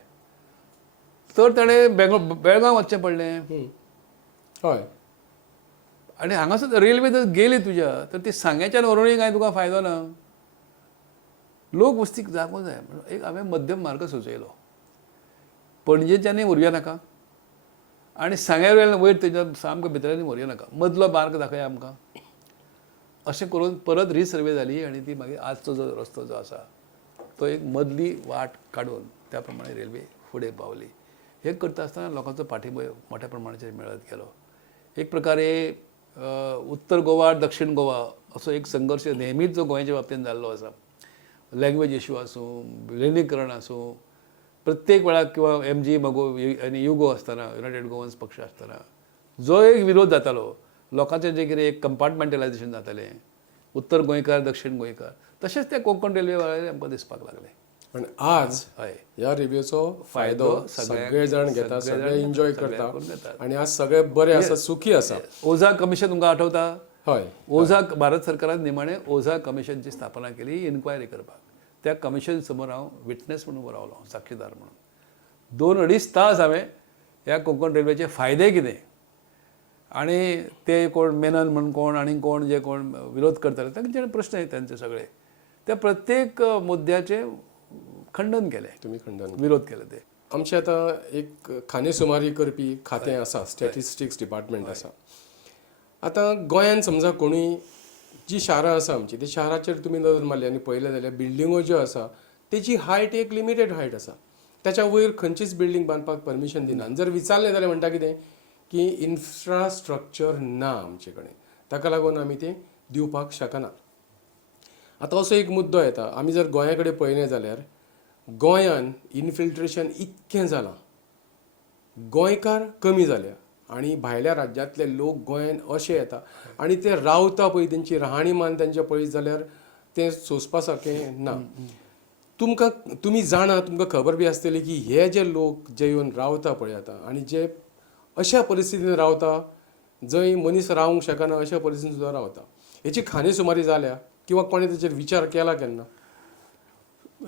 तर ताणें बेळगांव वचचें पडलें. हय आनी हांगासर रेल्वे जर गेली तुज्या तर ती सांग्याच्यान व्हरुनूय कांय तुका फायदो ना. लोक वस्तीक जागो जाय म्हणून एक हांवें मध्यम मार्ग सुचयलो. पणजेच्यानय व्हरया नाका आनी सांग्यार वेल्यान वयर तेच्या सामको भितरल्यान व्हरयो नाका, मदलो मार्ग दाखया आमकां. अशें करून परत रिसर्वे जाली आनी ती मागीर आजचो जो रस्तो जो आसा तो एक मदली वाट काडून त्या प्रमाणे रेल्वे फुडें पावली. हे करता आसतना लोकांचो पाठिंबो मोठ्या प्रमाणाचेर मेळत गेलो. एक प्रकारे उत्तर गोवा दक्षिण गोवा असो एक संघर्श नेहमीच जो गोंयच्या बाबतींत जाल्लो आसा. लँग्वेज इश्यू आसूं, विलिनीकरण आसूं, प्रत्येक वेळार किंवा MG मगो आनी युगो आसतना युनायटेड गोवन्स पक्ष आसतना जो एक विरोध जातालो, लोकांचें जें कितें एक कंपार्टमेंटलायझेशन जातालें, उत्तर गोंयकार दक्षिण गोंयकार, तशेंच ते कोंकण रेल्वे वाले आमकां दिसपाक लागले. पण आज हय, ह्या रेल्वेचो फायदो सगळे जाण घेतात, सगळे एन्जॉय करतात घेतात. आणि आज सगळे बरे आसा, सुखी आसा. ओझा कमिशन तुमकां आठवता? हय, ओझा भारत सरकारान निमाणें ओझा कमिशनची स्थापना केली इन्क्वायरी करपाक. त्या कमिशन समोर हांव विटनेस म्हणून उबो रावलो, साक्षीदार म्हणून. 2-2.5 तास हांवें ह्या कोंकण रेल्वेचे फायदे कितें आनी ते कोण मेनन म्हण कोण आनी कोण जे कोण विरोध करताले तांचे प्रश्न तांचे सगळे त्या प्रत्येक मुद्द्याचे खंडन केलें, तुम्ही खंडन. विरोध केले ते. आमचें आतां एक खाणेसुमारी करपी खातें आसा, स्टॅटिस्टिक्स डिपार्टमेंट आसा. आतां गोंयांत समजा कोणूय जी शारां आसा आमची, त्या शाराचेर तुमी नदर मारली आनी पळयलें जाल्यार बिल्डिंगो ज्यो आसा तेची हायट एक लिमिटेड हायट आसा. त्याच्या वयर खंयचीच बिल्डींग बांदपाक परमिशन दिनात. जर विचारलें जाल्यार म्हणटा कितें की इन्फ्रास्ट्रक्चर ना आमचे कडेन, ताका लागून आमी तें दिवपाक शकना. आतां असो एक मुद्दो येता, आमी जर गोंया कडेन पळयलें जाल्यार गोंयान इनफिल्ट्रेशन इतकें जालां, गोंयकार कमी जाल्या आनी भायल्या राज्यांतले लोक गोंयान अशे येता आनी ते रावता पळय, तेंची राहाणीमान तेंचें पळयत जाल्यार तें सोंसपा सारकें ना. तुमी जाणा, तुमकां खबर बी आसतली की हे जे लोक जे येवन रावता पळय आतां आनी जे अशा परिस्थितीन रावता जंय मनीस रावंक शकना, अशा परिस्थितीन सुद्दां रावता. हेची खाणेसुमारी जाल्या किंवा कोणें तेचेर विचार केला केन्ना?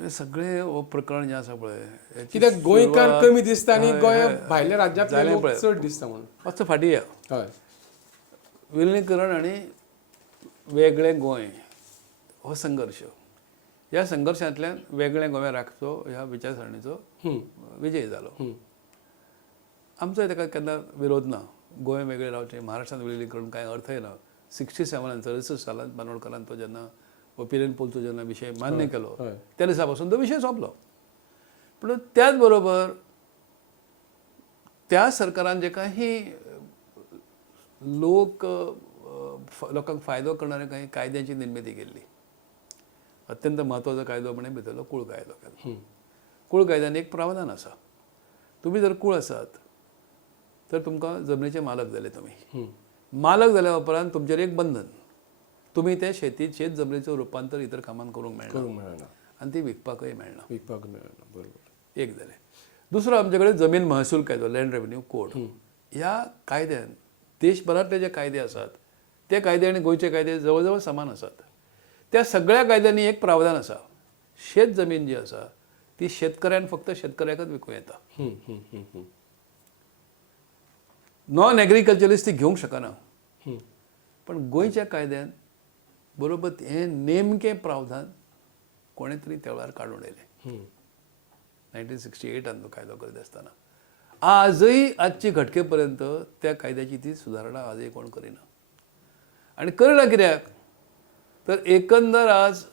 सगळे हो प्रकरण जें आसा पळय, कित्याक गोंयकार कमी दिसता आनी गोंया भायल्या राज्यांतले लोक चड दिसता म्हणून. मातसो फाटीं या. हय, विलिनीकरण आनी वेगळें गोंय हो संघर्श, ह्या संघर्शांतल्यान वेगळें गोंय राखचो ह्या विचारसरणीचो विजय जालो. आमचो ताका केन्ना विरोध ना. गोंय वेगळें रावचें, महाराष्ट्रांत विलिनीकरण कांय अर्थय ना. 67 64 सालांत बांदोडकरान तो जेन्ना ओपिनियन पोलचो जेन्ना विशय मान्य केलो त्या दिसा पासून तो विशय सोंपलो. पूण त्याच बरोबर त्या सरकारान जे काही लोकांक फायदो करणारे काही कायद्यांची निर्मिती केल्ली. अत्यंत म्हत्वाचो कायदो म्हणे भितरलो कूळ कायदो केलो. कूळ कायद्यान एक प्रावधान आसा, तुमी जर कूळ आसात तर तुमकां जमनीचे मालक जाले. तुमी मालक जाल्या उपरांत तुमचेर एक बंधन, तुमी ते शेत जमनीचो रुपांतर इतर कामांत करूंक मेळना आनी ती विकपाकय मेळना. बरोबर. एक जालें. दुसरो आमचे कडेन जमीन महसूल कायदो, लँड रेव्हेन्यू कोड. ह्या कायद्यान देशभरांतले जे कायदे आसात ते कायदे आनी गोंयचे कायदे जवळ जवळ समान आसात. त्या सगळ्या कायद्यांनी एक प्रावधान आसा, शेत जमीन जी आसा ती शेतकऱ्यान फक्त शेतकऱ्याकच विकूं येता. नॉन एग्रीकल्चरिस्ट ती घेवंक शकना. पण गोंयच्या कायद्यान बरोबर हे नेमकें प्रावधान कोणे तरी त्या वेळार काडून उडयलें. 1968 तो कायदो करीत आसतना आजय आजचे घटके पर्यंत त्या कायद्याची ती सुदारणा आजय कोण करिना. आनी करिना कित्याक तर एकंदर आज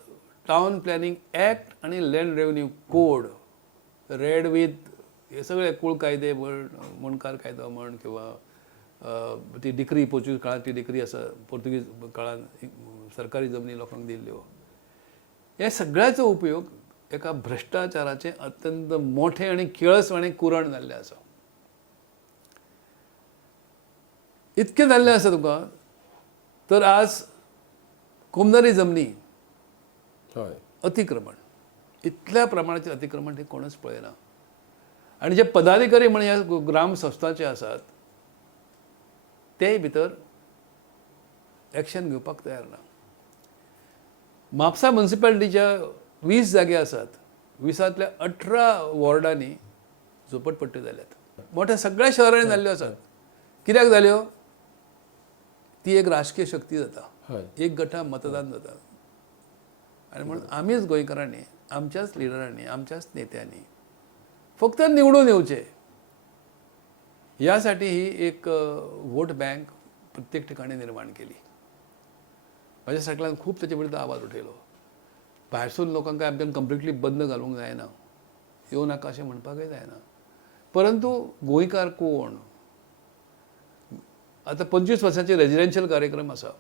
टावन प्लॅनिंग ॲक्ट आनी land revenue code red with हे सगळे कूळ कायदे म्हण, मुणकार कायदो म्हण किंवा ती डिक्री पोर्चुगीज काळात ती डिक्री आसा, पोर्तुगीज काळात सरकारी जमनी लोकांक दिल्ल्यो, हे सगळ्याचो उपयोग एका भ्रश्टाचाराचे अत्यंत मोठे आनी केळसवाणे कुरण जाल्लें आसा. इतकें जाल्लें आसा तुका तर आज कोमनरी जमनी अतिक्रमण, इतल्या प्रमाणाचें अतिक्रमण ते कोणच पळयना. आनी जे पदाधिकारी म्हण ह्या ग्राम संस्थाचे आसात ते भितर एक्शन घेवपाक तयार ना. म्हापसा म्युनिसिपालिटीच्या 20 जागे आसात, 20तल्या 18 वॉर्डांनी झोपडपट्ट्यो जाल्यात. मोठ्या सगळ्या शहरांनी जाल्ल्यो आसात. कित्याक जाल्यो? ती एक राजकीय शक्ती जाता, एक गटा मतदान जाता. आनी म्हणून आमीच गोंयकारांनी, आमच्याच लिडरांनी, आमच्याच नेत्यांनी फक्त निवडून येवचे, यासाठी ही एक वोट बँक प्रत्येक ठिकाणी निर्माण केली. माझ्या सरकारन खूप त्याच्या विरुद्ध आवाज उठयलो. भायरसून लोकांक आमच्यान कंप्लिटली बंद घालूंक जायना, येवं नाका अशें म्हणपाकय जायना. परंतु गोंयकार कोण, आतां 25 वर्सांचे रेजिडेन्शियल कार्यक्रम आसा,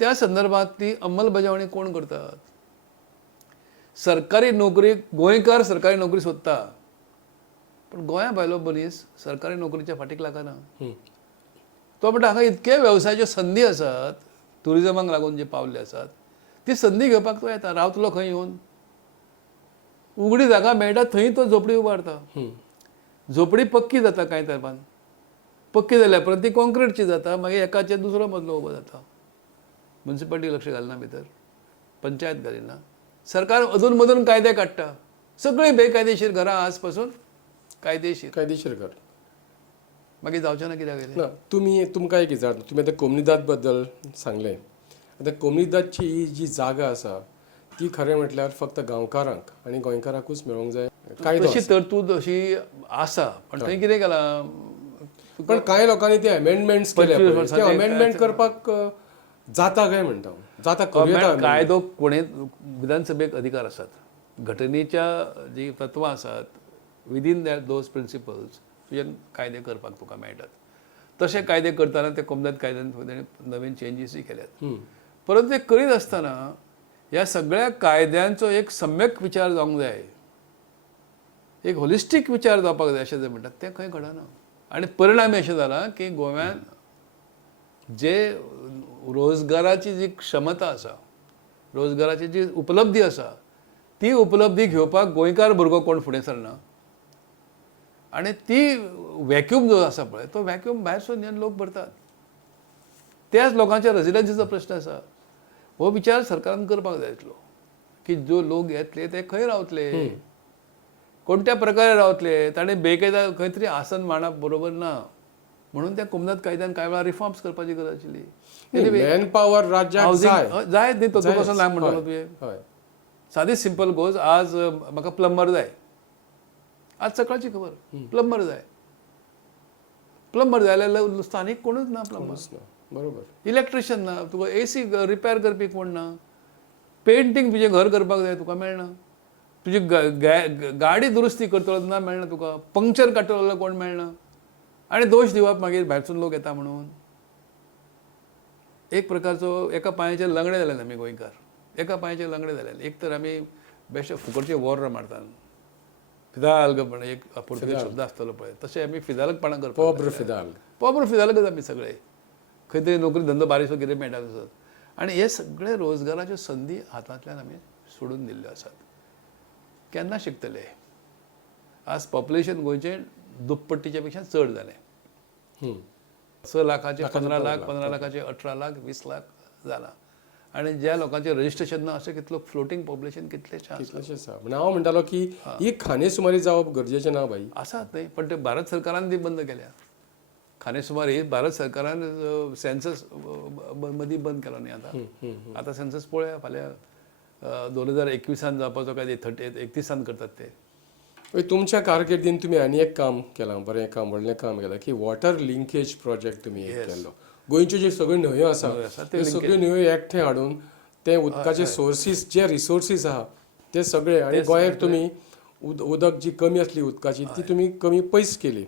त्या संदर्भात ती अंमलबजावणी कोण करतात? सरकारी नोकरी, गोंयकार सरकारी नोकरी सोदता, पण गोंया भायलो मनीस सरकारी नोकरीच्या फाटीक लागना. तो म्हणटा हांगा इतके वेवसायाच्यो संदी आसात, टुरिजमाक लागून जे पावल्ले आसात, ती संदी घेवपाक तो येता. रावतलो खंय येवन, उगडी जागा मेळटा थंय तो झोपडी उबारता. झोपडी पक्की जाता कांय तेंपान, पक्की जाल्या परत ती कॉन्क्रीटची जाता, मागीर एकाचेर दुसरो मजलो उबो जाता. म्युन्सिपालिटी लक्ष घालना भितर, पंचायत घालिना, सरकार अदून मदून कायदे काडटा. सगळीं बेकायदेशीर घरां आज पासून कायदेशीर कर. मागीर जावचें ना कित्याक ना तुमकां एक विचारता, तुमी आतां कोमनीदाद बद्दल सांगलें. आतां कोमनीदादची ही जी जागा आसा ती खरें म्हटल्यार फक्त गांवकारांक आनी गोंयकारांकूच मेळोंक जाय. तशी तरतूद अशी आसा, पण थंय कितें केलां, पण कांय लोकांनी ते अमेंडमेंट्स केले. ते अमेंडमेंट करपाक जाता काय म्हणटा, जाता करूं. कायदो कोणें विधानसभेक अधिकार आसात. घटनेच्या जी तत्वां आसात, विदीन दोज प्रिंसिपल्स तुज्यान कायदे करपाक तुका मेळटात. तशे कायदे करतना ते कोमदाद कायद्यान नवीन चेंजीसूय केल्यात. परंतु ते करीत आसतना ह्या सगळ्या कायद्यांचो एक सम्यक विचार जावंक जाय, एक होलिस्टीक विचार जावपाक जाय अशें जे म्हणटात तें खंय घडना. आनी परिणामी अशें जाला की गोव्यान जे रोजगाराची जी क्षमता आसा, रोजगाराची जी उपलब्धी आसा, ती उपलब्धी घेवपाक गोंयकार भुरगो कोण फुडें सरना. आनी ती वॅक्यूम जो आसा पळय, तो वॅक्यूम भायरसून येवन लोक भरतात. त्याच लोकांच्या रेजिडेन्सीचो प्रश्न आसा. हो विचार सरकारान करपाक जाय आसलो की जो लोक येतले ते खंय रावतले, कोणत्या प्रकारे रावतले. ताणें बेकायदा खंय तरी आसन मांडप बरोबर ना. म्हणून त्या कोमदाद कायद्यान कांय वेळा रिफॉर्म्स करपाची गरज आशिल्ली. मॅन पॉवर राज्याक जायत न्ही, तो कसो ना म्हणटलो तुवें. सादी सिंपल गोज, आज म्हाका प्लंबर जाय, आज सकाळची खबर, प्लंबर जाय जाल्यार स्थानीक कोणूच ना प्लंबर. बरोबर. इलेक्ट्रिशियन ना, तुका AC रिपेर करपी कोण ना, पेंटींग तुजें घर करपाक जाय तुका मेळना, तुजी गाडी दुरुस्ती करतलो ना मेळना तुका, पंक्चर काडटलो कोण मेळना. आनी दोश दिवप मागीर भायरसून लोक येता म्हणून. एक प्रकारचो एका पांयाचेर लंगडे जाल्यात आमी गोंयकार, एका पांयाचेर लंगडे जाल्यात. एक तर आमी बेश्टे फुकटचे वॉर मारतात, फिदालगपण एक पुर्तुगेज शब्द आसतलो पळय, तशें आमी फिदालकपणां करतात. पोब्र फिदालकच आमी सगळे. खंय तरी नोकरी धंदो बारीकसो कितें मेळटा तसोच. आनी हे सगळे रोजगाराच्यो संदी हातांतल्यान आमी सोडून दिल्ल्यो आसात. केन्ना शिकतले? आज पॉप्युलेशन गोंयचें दुप्पटीच्या पेक्षा चड जालें. 6 लाखाचे 15 लाख, 15 लाखाचे 18 लाख, 20 लाख जाला. आनी ज्या लोकांचें रजिस्ट्रेशन ना अशें कितलो फ्लोटींग पॉप्युलेशन कितलेशें आसा. हांव म्हणटालो की ही खानेसुमारी जावप गरजेचें ना बाई. आसात न्ही, पण ते भारत सरकारान ती बंद केल्या. खानेसुमारी भारत सरकारान सेन्सस मदीं बंद केलो न्ही आतां. आतां सेन्सस पळया, फाल्यां 2021 जावपाचो काय 31 करतात ते. तुमच्या कारकिर्दीन तुम्ही आनी एक काम केलां, बरें काम, व्हडलें काम केलां की वॉटर लिंकेज प्रोजेक्ट तुमी केल्लो. गोंयच्यो ज्यो सगळ्यो न्हंयो आसा त्यो सगळ्यो न्हंयो एकठांय हाडून ते उदकाचे सोर्सीस, जे रिसोर्सीस आहा ते सगळे, आनी गोंयाक तुमी उदक जी कमी आसली उदकाची ती तुमी कमी पयस केली.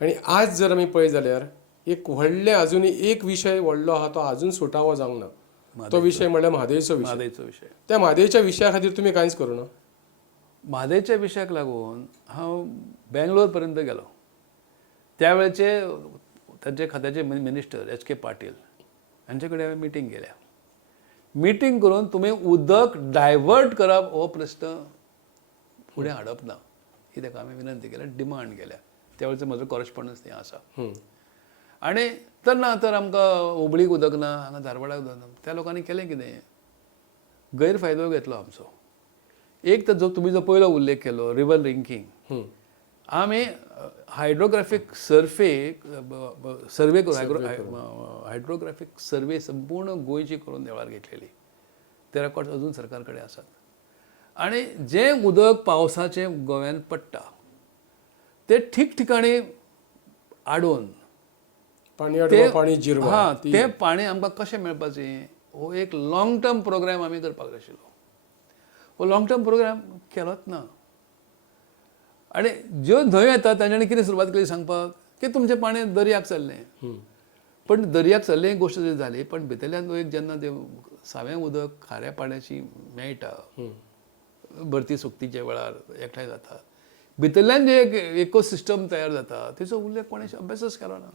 आनी आज जर आमी पळयत जाल्यार एक व्हडले अजुनूय एक विशय व्हडलो आहा तो अजून सुटावो जावंक ना. तो विशय म्हणल्यार म्हादयचो विशय. त्या म्हादयच्या विशया खातीर तुमी कांयच करूं ना. म्हादयच्या विशयाक लागून हांव बेंगलोर पर्यंत गेलो. त्या वेळेचे तांचे खात्याचे मिनिस्टर HK पाटील हांचे कडेन हांवें मिटींग केल्या. मिटींग करून तुमी उदक डायवर्ट करप हो प्रश्न फुडें हाडप ना ही ताका हांवें विनंती केल्या, डिमांड केल्या. त्या वेळेचो म्हजो कॉरेस्पॉन्डन्स थंय आसा. आनी तर ना तर आमकां हुबळीक उदक ना, हांगा धारवाडाक उदक ना. त्या लोकांनी केलें कितें, गैरफायदो घेतलो आमचो. एक तर जो तुमी जो पयलो उल्लेख केलो रिवर लिंकींग, आमी हायड्रोग्राफीक सर्वे हायड्रोग्राफीक सर्वे संपूर्ण गोंयची करून देवार घेतलेली. ते रेकॉर्ड्स अजून सरकार कडेन आसात. आनी जें उदक पावसाचें गोंयांत पडटा ते ठिकठिकाणी आडोवन पाणी अडवा पाणी जिरवा हां तें पाणी आमकां कशें मेळपाचें हो एक लाँग टर्म प्रोग्राम आमी करपाक जाय आशिल्लो. हो लाँग टर्म प्रोग्राम केलोच ना. आनी ज्यो न्हंयो येता तांच्यांनी कितें सुरवात केली सांगपाक की तुमचें पाणी दर्याक चल्लें. पण दर्याक चल्लें गोश्ट जरी जाली पण भितरल्यान एक जेन्ना ते सावें उदक खाऱ्या पाण्याची मेळटा भरती सुकतीच्या वेळार एकठांय जाता भितरल्यान जे एक इकोसिस्टम तयार जाता तेचो उल्लेख कोणें अभ्यासच केलो ना.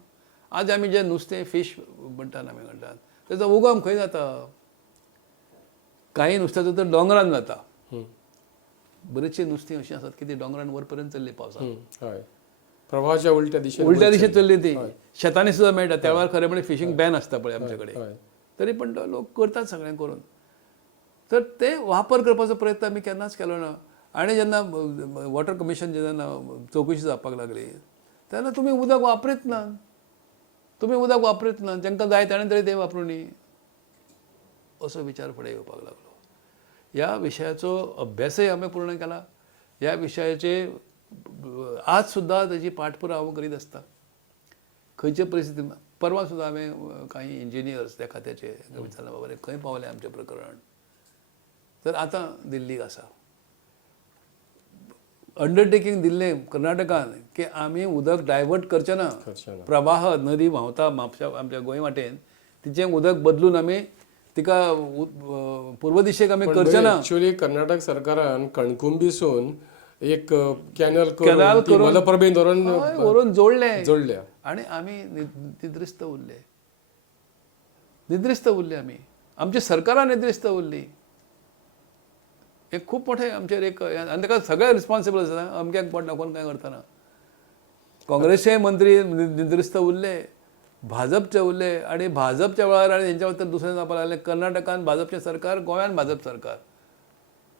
आज आमी जें नुस्तें फीश म्हणटात आमी म्हणटात तेचो उगम खंय जाता. काही नुस्त्याचो तर दोंगरान जाता. बरेचशे नुस्तीं अशीं आसात की ती दोंगरान वर पर्यंत चल्ली पावसांत. हय प्रवाहाच्या उलट्या दिशेन उलट्या दिशेन चल्ली ती शेतांनी सुद्दां मेळटा. त्या वेळार खरें म्हणजे फिशींग बॅन आसता पळय आमचे कडेन. तरी पण तो लोक करतात सगळें करून. तर ते वापर करपाचो प्रयत्न आमी केन्नाच केलो ना. आनी जेन्ना वॉटर कमिशन जेन्ना चवकशी जावपाक लागली तेन्ना तुमी उदक वापरीत ना. तुमी उदक वापरीत ना जेंकां जाय ताणें तरी तें वापरूनी असो विचार फुडें येवपाक लागलो. ह्या विशयाचो अभ्यासय हांवें पूर्ण केला. ह्या विशयाचे आज सुद्दां तेजी पाठपुरावो हांव करीत आसता. खंयचे परिस्थितीन परवां सुद्दां हांवें काही इंजिनियर्स त्या खात्याचे विचारलें बाबा रे खंय पावलें आमचें प्रकरण. तर आतां दिल्लीक आसा. अंडरटेकींग दिल्लें कर्नाटकान की आमी उदक डायवर्ट करचें ना. प्रवाह नदी व्हांवता आमच्या गोंय वाटेन तिचें उदक बदलून आमी तिका पूर्व दिशेक आमी करचें ना. एक्चुअली कर्नाटक सरकारान कणकुंबीसून एक कॅनल करून मलप्रभेन व्हरून जोडल्या आनी आमी निद्रिस्त उरले आमी. आमची सरकारां निद्रिस्त उरली. एक खूब मोठे आमचेर एक आनी ताका सगळे रिस्पॉन्सिबल आसा. अमक्याक पोट दाखोवन कांय करतना काँग्रेसचे मंत्री निद्रिस्त उरले भाजपचे उरले आनी भाजपच्या वेळार आनी तेंच्या वेळार दुसरें जावपाक लागलें कर्नाटकान भाजपचें सरकार गोंयान भाजप सरकार.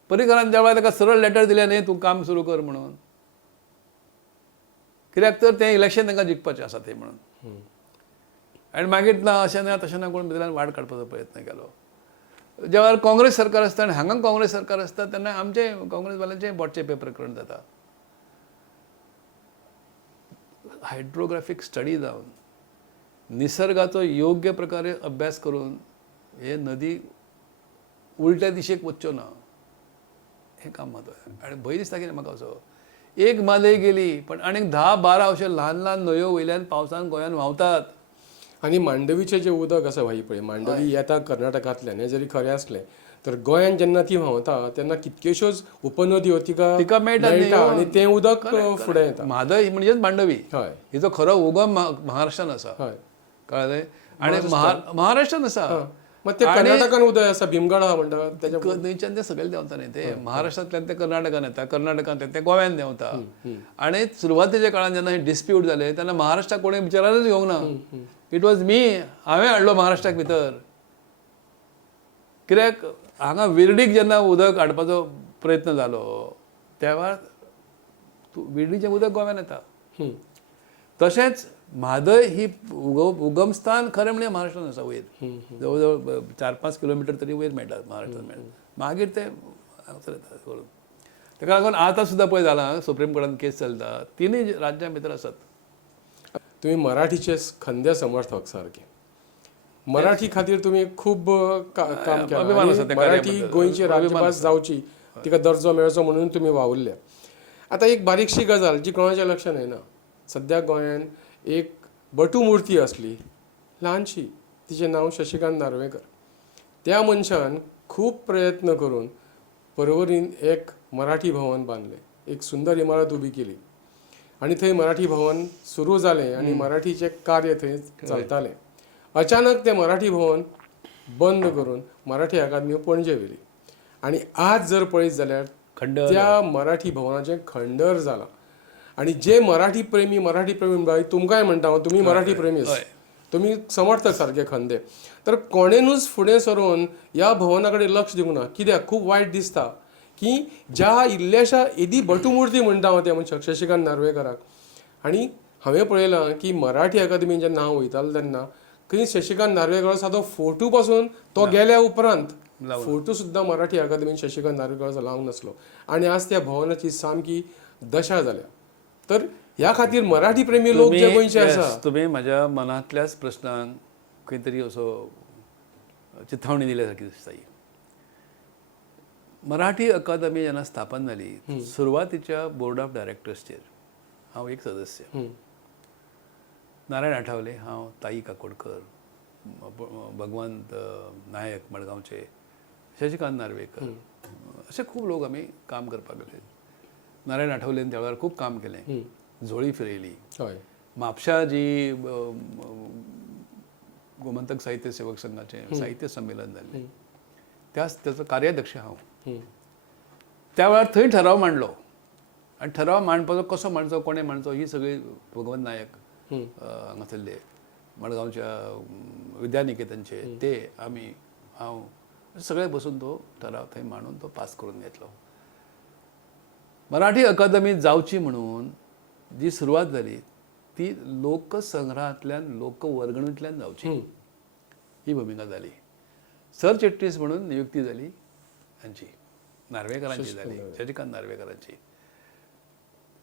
पर्रीकरान त्या वेळार ताका सरळ लेटर दिलें न्ही तूं काम सुरू कर म्हणून. कित्याक तर तें इलेक्शन तांकां जिखपाचें आसा तें म्हणून. आनी मागीर ना अशें ना तशें ना कोण भितरल्यान वाट काडपाचो प्रयत्न केलो. ज्या वेळार काँग्रेस सरकार आसता आनी हांगा काँग्रेस सरकार आसता तेन्ना आमचे काँग्रेसवाल्यांचे बोटचें प्रकरण जाता. हायड्रोग्राफीक स्टडी जावन निसर्गाचो योग्य प्रकारे अभ्यास करून हे नदी उलट्या दिशेक वच्च्यो ना हें काम म्हत्वाचें. आनी भंय दिसता कितें म्हाका असो एक मालय गेली पण आनीक 10-12 अश्यो ल्हान ल्हान न्हंयो वयल्यान पावसान गोंयान व्हांवतात. आणि मांडवीचें जें उदक आसा भाई पळय मांडवी येता कर्नाटकांतल्यान हें जरी खरें आसलें तर गोंयान जेन्ना ती व्हांवता तेन्ना कितक्योश्योच उपनदयो तिका मेळटा आनी तें उदक फुडें येता. म्हादय म्हणजेच मांडवी हय हिचो खरो उगम महाराष्ट्रान आसा. हय कळ्ळें. आनी महाराष्ट्रान आसा. मग ते कर्नाटकान उदय आसा भीमगड आहा म्हणटा तेच्या न्हंयच्यान ते सगळे देंवता न्ही ते महाराष्ट्रांतल्यान ते कर्नाटकान येता कर्नाटकांतल्यान ते गोव्यान देंवता. आनी सुरवातेच्या काळान जेन्ना हे डिस्प्यूट जाले तेन्ना महाराष्ट्राक कोणें विचारानूच घेवंक ना. इट वॉज मी हांवें हाडलो महाराष्ट्राक भितर. कित्याक हांगा विर्डीक जेन्ना उदक हाडपाचो प्रयत्न जालो त्या वेळार विर्डीचें उदक गोव्यान येता. तशेंच म्हादय ही उगमस्थान खरें म्हणजे महाराष्ट्रान आसा वयर जवळ जवळ 4-5 किलोमिटर तरी वयर मेळटा महाराष्ट्रान मेळटा. मागीर ते करून ताका लागून आतां सुद्दां पळय जालां सुप्रीम कोर्टान केस चलता 3 राज्यां भितर आसात. तुम्ही मराठीचे खंदे समर्थक सारखे. मराठी खातीर तुम्ही खूब काम केलां. मराठी गोंयची राज्यभास जावची तिका दर्जो मेळचो म्हणून तुम्ही वावुरले. आतां एक बारीकशी गजाल जी कोणाच्या लक्षान येना. सद्या गोंयान एक बटू मुर्ती असली ल्हानशी तिचें नांव शशिकांत नार्वेकर. त्या मनशान खूब प्रयत्न करून पर्वरीन एक मराठी भवन बांदलें. एक सुंदर इमारत उबी केली आनी थंय मराठी भवन सुरू जालें आनी मराठीचें कार्य थंय चलतालें. अचानक तें मराठी भवन बंद करून मराठी अकादमी पणजे व्हेली आनी आज जर पळयत जाल्यार त्या मराठी भवनाचें खंडर जालां. आनी जे मराठी प्रेमी म्हणटा तुमकांय म्हणटा हांव तुमी मराठी प्रेमी तुमी समर्थक सारके खंदे. तर कोणेनूच फुडें सरून ह्या भवना कडेन लक्ष दिवंक ना. कित्याक खूब वायट दिसता की ज्या इल्ल्याशा एदी बटूमुर्ती म्हणटा हांव त्या मनशाक शशिकांत नार्वेकराक. आनी हांवें पळयलां की मराठी अकादमीन जेन्ना हांव वयतालो तेन्ना खंय शशिकांत नार्वेकर सादो फोटू पासून तो गेल्या उपरांत फोटू सुद्दां मराठी अकादमीन शशिकांत नार्वेकराचो लावंक नासलो. आनी आज त्या भवनाची सामकी दशा जाल्या. तर ह्या खातीर मराठी प्रेमी लोक जे गोंयचे आसा तुम्ही माझ्या मनातल्याच प्रश्नांक खंय तरी असो चिथावणी दिल्या सारखी दिसता ही. मराठी अकादमी जेन्ना स्थापन जाली सुरवातीच्या बोर्ड ऑफ डायरेक्टर्सचेर हांव एक सदस्य. नारायण आठवले, हांव, ताई काकोडकर, भगवंत नायक मडगांवचे, शशिकांत नार्वेकर, असे खूब लोक आमी काम करपाक लागले. नारायण आठवलेन त्या वेळार खूब काम केलें, झोळी फिरयली. हय. म्हापशा जी गोमंतक साहित्य सेवक संघाचें साहित्य संमेलन जाल्लें त्याचो कार्याध्यक्ष हांव. त्या वेळार थंय ठराव मांडलो आनी ठराव मांडपाचो कसो मांडचो, कोणें मांडचो, ही सगळी भगवंत नायक हांगासरले मडगांवच्या विद्यानिकेतनचे ते आमी हांव सगळे बसून तो ठराव थंय मांडून तो पास करून घेतलो. मराठी अकादमी जावची म्हणून जी सुरवात जाली ती लोकसंग्रहांतल्यान लोकवर्गणींतल्यान जावची ही भुमिका जाली. सरचिटणीस म्हणून नियुक्ती जाली हांची, नार्वेकरांची जाली, शशिकांत नार्वेकरांची.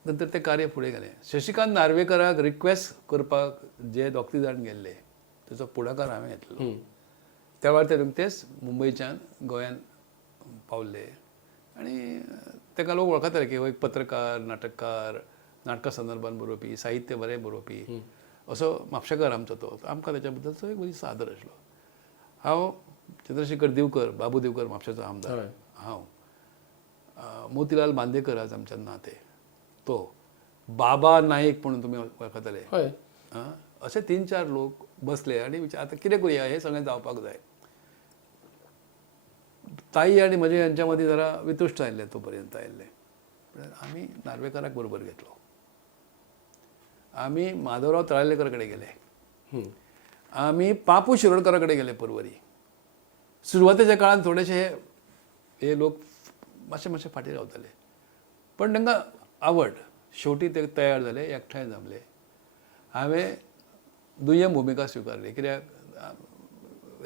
नंतर ते कार्य फुडें गेलें. शशिकांत नार्वेकराक रिक्वेस्ट करपाक जे दोग जाण गेल्ले तेचो फुडाकार हांवें घेतलो. त्या वेळार ते रोखडेच मुंबयच्यान गोंयांत पावल्ले आनी ताका लोक वळखताले की हो एक पत्रकार, नाटककार, नाटका संदर्भान बरोवपी, साहित्य बरें बरोवपी असो म्हापशेकार आमचो तो. आमकां तेच्या बद्दलचो एक बरी सादर आसलो. हांव चंद्रशेखर दिवकर, बाबू दिवकर म्हापशेचो आमदार, हांव, मोतीलाल बांदेकर आज आमच्या नाते, तो बाबा नाईक म्हणून तुमी वळखताले, असे 3-4 लोक बसले आनी आतां कितें करुया हें सगळें जावपाक जाय. ताई आनी म्हजे यांच्या मदीं जरा वितुश्ट आयिल्ले तो पर्यंत आयिल्ले. आमी नार्वेकाराक बरोबर घेतलो. आमी माधवराव तळावलेकर कडेन गेले, आमी पापू शिरोडकरा कडेन गेले परवरी. सुरवातेच्या काळान थोडेशे हे लोक मातशे फाटीं रावताले पण तांकां आवड. शेवटी ते तयार जाले, एकठांय जमले. हांवें दुय्यम भुमिका स्विकारली कित्याक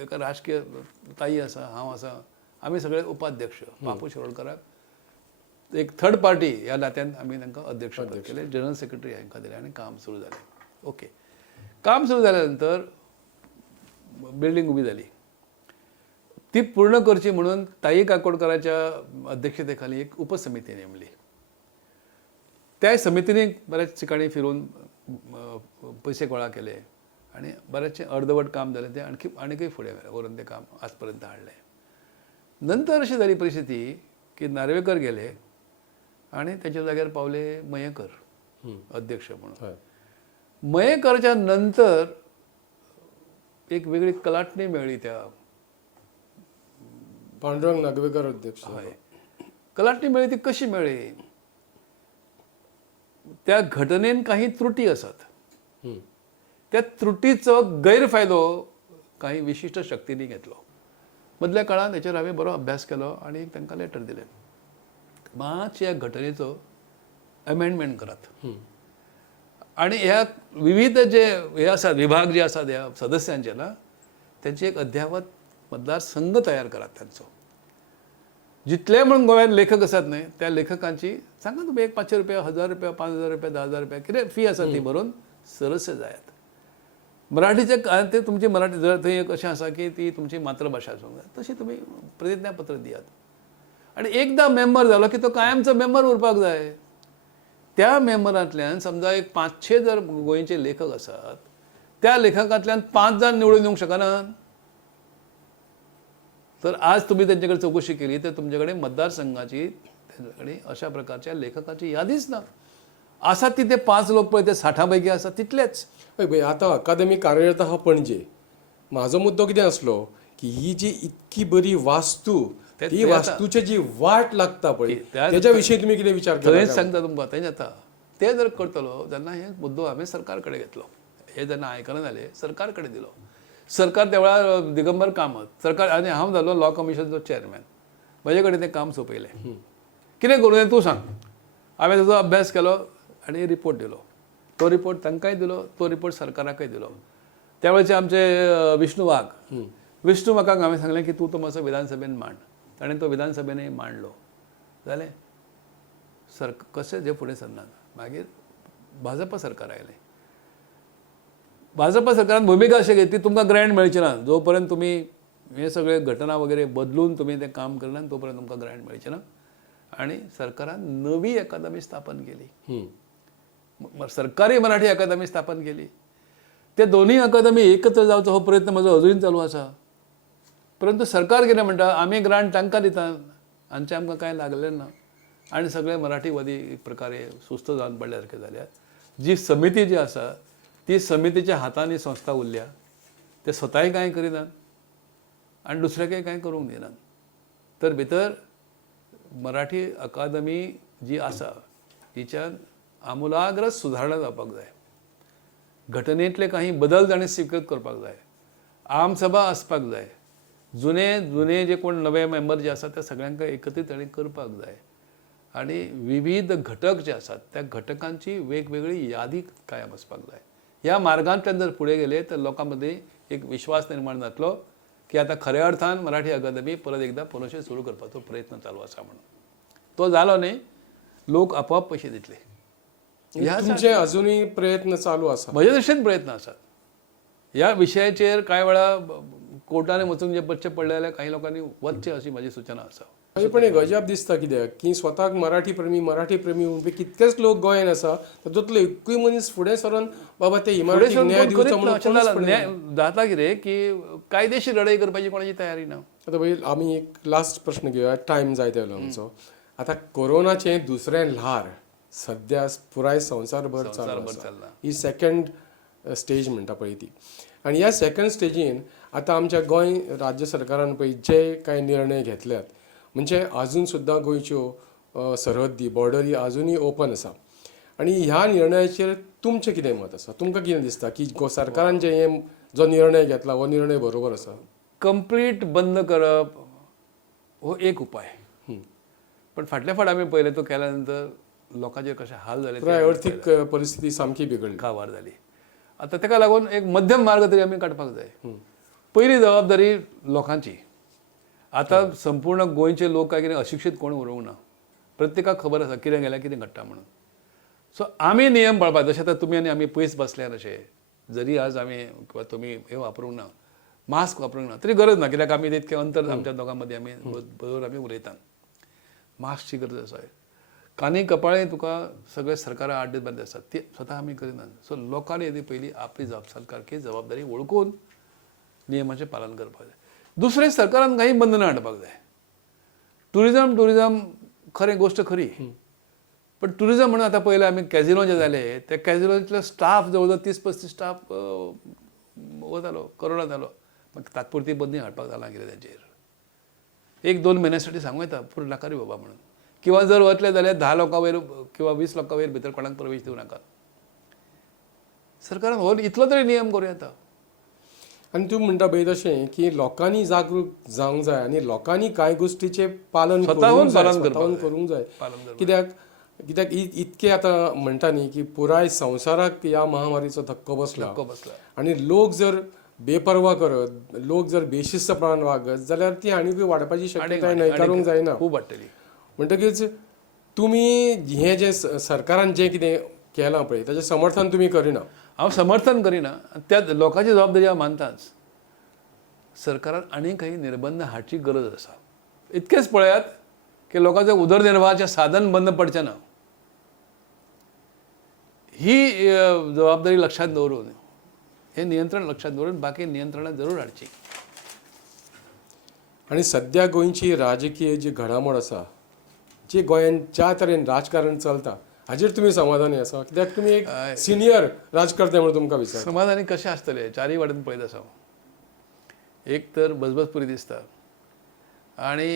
एका राजकीय ताई आसा, हांव आसा, आमी सगळे उपाध्यक्ष. पापू शिरोडकराक एक थर्ड पार्टी ह्या नात्यान आमी तांकां अध्यक्ष केले, जनरल सेक्रेटरी हांकां दिले आनी काम सुरू जालें. ओके. काम सुरू जाल्या नंतर बिल्डींग उबी जाली. ती पूर्ण करची म्हणून ताई काकोडकराच्या अध्यक्षते खाली एक उपसमिती नेमली. त्या समितीने बऱ्याच ठिकाणी फिरून पैसे गोळा केले आनी बरेचशें अर्धवट काम जालें ते आनीकय फुडें व्हरून तें काम आज पर्यंत हाडलें. नंतर अशी जाली परिस्थिती की नार्वेकर गेले आनी तेच्या जाग्यार पावले मयेकर अध्यक्ष म्हणून. मयेकरच्या नंतर एक वेगळी कलाटणी मेळ्ळी त्या पांडुरंग नागवेकर अध्यक्ष. हय, कलाटणी मेळ्ळी. ती कशी मेळ्ळी? त्या घटनेन काही त्रुटी आसात. त्या त्रुटीचो गैरफायदो काही विशिष्ट शक्तींनी घेतलो. मदल्या काळात हेचेर हांवें बरो अभ्यास केलो आनी तांकां लेटर दिलें, मातशे ह्या घटनेचो अमेंडमेंट करात आनी ह्या विविध जे हे आसात विभाग जे आसात ह्या सदस्यांचे ना त्यांची एक अद्यावत मतदारसंघ तयार करात. तांचो जितले म्हणून गोंयांत लेखक आसात न्हय त्या लेखकांची सांगा तुमी एक 500 रुपया, 1000 रुपया, 5000 रुपया, 10000 रुपया कितें फी आसा ती भरून सदस्य जायात. मराठीचे ते तुमची मराठी जर थंय एक अशें आसा की ती तुमची मातृभाशा आसूंक जाय तशी तुमी प्रतिज्ञापत्र दियात आनी एकदां मेंबर जालो की तो कायमचो मेंबर उरपाक जाय. त्या मेंबरांतल्यान समजा एक 500 जर गोंयचे लेखक आसात त्या लेखकांतल्यान 5 जाण निवडून येवंक शकनात. तर आज तुम्ही त्यांचे कडेन चौकशी केली तर तुमचे कडेन मतदारसंघाची त्यांचे कडेन अशा प्रकारच्या लेखकाची यादीच ना. आसात ती ते 5 लोक पळय ते 60 पैकी आसात तितलेच. पळय आतां अकादमी कार्यरत आहा पणजे. म्हाजो मुद्दो कितें आसलो की ही जी इतकी बरी वास्तू ती वास्तूची जी वाट लागता पळय त्याच्या विशीं तुमी कितें विचार केला? थंयच सांगता तुमकां थंय जाता ते जर करतलो जेन्ना हे मुद्दो हांवें सरकार कडेन घेतलो. हे जेन्ना आयकना जालें सरकार कडेन दिलो. सरकार त्या वेळार दिगंबर कामत सरकार आनी हांव जालो लॉ कमिशनचो चेअरमॅन. म्हजे कडेन तें काम सोंपयलें. कितें करूं तें तूं सांग. हांवें ताजो अभ्यास केलो आनी रिपोर्ट दिलो. तो रिपोर्ट तांकांय दिलो, तो रिपोर्ट सरकाराकय दिलो. त्या वेळचे आमचे विष्णू वाघाक हांवें सांगलें की तूं तो मातसो विधानसभेन मांड. ताणें तो विधानसभेनय मांडलो. जालें. कशें जे फुडें सरनात. मागीर भाजप सरकार आयलें. भाजप सरकारान भुमिका अशी घेतली, तुमकां ग्रँट मेळची ना जोपर्यंत तुमी हे सगळे घटना वगैरे बदलून तुमी तें काम करना तोपर्यंत तुमकां ग्रँट मेळचे ना. आनी सरकारान नवी अकादमी स्थापन केली, सरकारी मराठी अकादमी स्थापन केली. ते दोन्ही अकादमी एकत्र जावचो हो प्रयत्न म्हजो अजून चालू आसा. परंतु सरकार कितें म्हणटा, आमी ग्रांट तांकां दितात, हांचे आमकां कांय लागलें ना. आनी सगळे मराठीवादी एक प्रकारे सुस्त जावन पडल्या सारके जाल्यात. जी समिती जी आसा ती समितीच्या हातांनी संस्था उरल्या, ते स्वताय कांय करिनात आनी दुसऱ्याकय कांय करूंक दिनात. तर भितर मराठी अकादमी जी आसा तिच्यान आमुलाग्र सुधारणा जावपाक जाय. घटनेंतले काही बदल ताणें स्वीकृत करपाक जाय. आमसभा आसपाक जाय. जुने जे कोण नवे मेंबर जे आसात त्या सगळ्यांक एकत्रीत ताणें करपाक जाय. आनी विविध घटक जे आसात त्या घटकांची वेगवेगळी यादी कायम आसपाक जाय. ह्या मार्गांतल्यान जर फुडें गेले तर लोकां मदीं एक विश्वास निर्माण जातलो की आता खऱ्या अर्थान मराठी अकादमी परत एकदा पुनशे सुरू करपाचो प्रयत्न चालू आसा म्हणून. तो जालो न्ही, लोक आपोआप पयशे दितले. तुमचे अजूनही प्रयत्न चालू आसा? म्हजे दृश्टीन प्रयत्न आसात. ह्या विशयाचेर कांय वेळा कोर्टाने वचूंक जे पडचे पडले जाल्यार काही लोकांनी वचचें अशी म्हजी सूचना आसा. पण एक गजाप दिसता कित्याक की स्वताक मराठी प्रेमी म्हणपी कितकेच लोक गोंयांत आसा, तातूंतलो एकूय मनीस फुडें सरून बाबा ते इमारतीक न्याय दिवचो म्हणून जाता कितें की कायदेशीर लढाई करपाची कोणाची तयारी ना. आतां पळय आमी एक लास्ट प्रश्न घेवया, टायम जायत आयलो आमचो. आतां कोरोनाचें दुसरें ल्हार सध्या पुराय संवसारभर चल्ला. ही सेकंड स्टेज म्हणटा पळय ती. आनी ह्या सेकंड स्टेजीन आतां आमच्या गोंय राज्य सरकारान पळय जे कांय निर्णय घेतल्यात, म्हणजे अजून सुद्दां गोंयच्यो सरहद्दी बॉर्डरी अजुनूय ओपन आसा. आनी ह्या निर्णयाचेर तुमचें कितें मत आसा? तुमकां कितें दिसता की सरकारान जे जो निर्णय घेतला हो निर्णय बरोबर आसा? कंप्लीट बंद करप हो एक उपाय, पण फाटल्या फावट आमी पळयलें तो केल्या नंतर लोकांचेर कशे हाल जाले, अर्थीक परिस्थिती सामकी बिगडली, काबार जाली. आतां ताका लागून एक मध्यम मार्ग तरी आमी काडपाक जाय. पयली जबाबदारी लोकांची. आतां संपूर्ण गोंयचे लोक काय कितें अशिक्षीत कोण उरूंक ना. प्रत्येकाक खबर आसा कितें गेल्यार कितें घडटा म्हणून. सो आमी नियम पाळपाक, जशें आतां तुमी आनी आमी पयस बसल्यार अशें, जरी आज आमी किंवा तुमी हे वापरूंक ना, मास्क वापरूंक ना, तरी गरज ना, कित्याक आमी तितकें अंतर आमच्या दोगां मदीं आमी बरोबर आमी उलयतात. मास्कची गरज आसा. कानी कपाळें तुका सगळे सरकारा 8 दीस बंद आसात, ती स्वता आमी करिनात. सो लोकांनी येदी पयली आपली सरकारची जबाबदारी वळखून नियमाचें पालन करपाक जाय. दुसरें, सरकारान काही बंधनां हाडपाक जाय. टुरिजम खरें गोश्ट खरी, पण टुरिजम म्हणून आतां पयलें आमी कॅझिनो जे जाले, त्या कॅझिनोंतलो स्टाफ जवळ जवळ 30-35 स्टाफ जालो, कोरोना जालो. मागीर तात्पुरती बंदी हाडपाक जालां कितें तेंचेर. 1-2 म्हयन्या साठी सांगूं येता पूण नाका रे बाबा म्हणून. किंवा जर वतले जाल्यार 10 लोकां वयर किंवा 20 लोकां वयर भितर कोणाक प्रवेश दिवं नाका. सरकारान हो इतलो तरी नियम करूं येता. आनी तूं म्हणटा पळय तशें की लोकांनी जागरूक जावंक जाय आनी लोकांनी कांय गोश्टीचें पालन करूंक जाय. कित्याक इतके आतां म्हणटा न्ही की पुराय संवसाराक ह्या महामारीचो धक्को बसला आनी लोक जर बेपरवा करत, लोक जर बेशिस्तपणान वागत जाल्यार ती आनीकूय वाडपाची शक्यताय न्हयकारूंक जायना. खूब वाडटली. म्हणटकीच तुमी हें जें सरकारान जें कितें केलां पळय ताचें समर्थन तुमी करिना? हांव समर्थन करिना. त्या लोकांची जबाबदारी हांव मानताच. सरकारान आनी काही निर्बंध हाडची गरज आसा. इतकेंच पळयात की लोकांचें उदरनिर्वाहाचें साधन बंद पडचें ना. ही जबाबदारी लक्षात दवरून, हे नियंत्रण लक्षात दवरून बाकी नियंत्रणां जरूर हाडची. आनी सद्या गोंयची राजकीय जी घडामोड आसा, जी गोंयांत ज्या तरेन राजकारण चलता, हाजेर तुमी समाधानी आसा? कित्याक तुमी एक सिनियर राजकारते म्हणून तुमकां विचार. समाधानी कशें आसतलें? चारय वाटेन पळयत आसा. एक तर बसबसपुरी दिसता आनी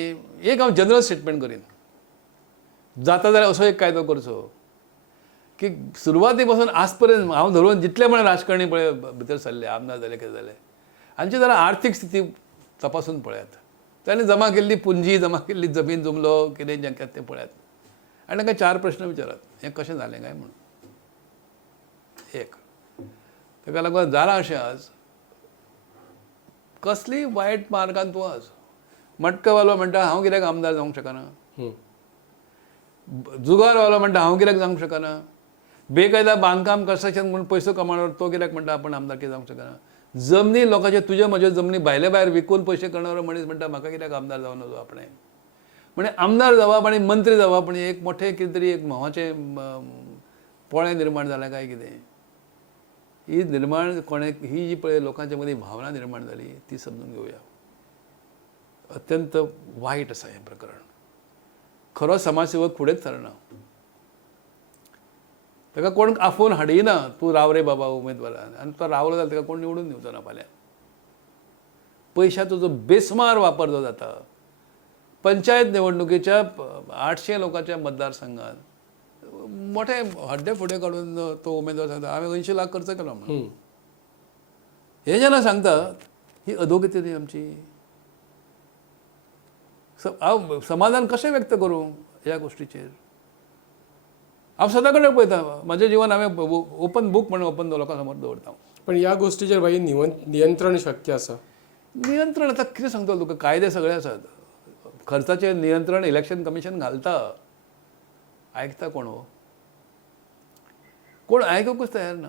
एक हांव जनरल स्टेटमेंट करीन. जाता जाल्यार असो एक कायदो करचो की सुरवाती पासून आज पर्यंत हांव धरून जितले म्हण राजकारणी पळय भितर सरले, आमदार जाले, कितें जालें, हांची जरा आर्थीक स्थिती तपासून पळयात. तांणी जमा केल्ली पुंजी, जमा केल्ली जमीन जुमलो कितें जें केलें तें पळयात आनी तांकां 4 प्रश्न विचारात, हें कशें जालें काय म्हणून. एक ताका लागून जालां अशें आज कसलीय वायट मार्गान तूं आज मटकावालो म्हणटा हांव कित्याक आमदार जावंक शकना, जुगारवालो म्हणटा हांव कित्याक जावंक शकना, बेकायदा बांदकाम कन्स्ट्रक्शन म्हणून पयसो कमावणार तो कित्याक म्हणटा आपण आमदारकी जावंक शकना. जमनी लोकांचे तुज्या म्हज्यो जमनी भायले भायर विकून पयशे करणारो मनीस म्हणटा म्हाका कित्याक आमदार जावं नजो आपणें. म्हणजे आमदार जावप आनी मंत्री जावप म्हणजे एक मोठें कितें तरी एक म्होवाचें पोळें निर्माण जालें काय कितें. ही निर्माण ही जी पळय लोकांच्या मदीं भावना निर्माण जाली ती समजून घेवया. अत्यंत वायट आसा हें प्रकरण. खरो समाजसेवक फुडेंच सरना. ताका कोण आफोवन हाडिना तूं राव रे बाबा उमेदवारान आनी तो रावलो जाल्यार ताका कोण निवडून दिवचो ना फाल्यां. पयशाचो जो बेसमार वापर जो जाता पंचायत निवडणुकीच्या 800 लोकांच्या मतदारसंघात मोठे हड्डे फुडे काडून तो उमेदवार सांगता हांवें 80 लाख खर्च केलो म्हणून. हे जेन्ना सांगतात ही अधोगती न्ही आमची. हांव समाधान कशें व्यक्त करूं ह्या गोश्टीचेर. हांव सदां कडेन पळयता म्हाजें जिवन हांवें ओपन बूक म्हणून ओपन लोकां समोर दवरता. पण ह्या गोष्टीचेर भाई नियंत्रण शक्य आसा. नियंत्रण आतां कितें सांगतलो तुका कायदे सगळे आसात. खर्चाचेर नियंत्रण इलेक्शन कमिशन घालता. आयकता कोण हो. कोण आयकूंकच तयार ना.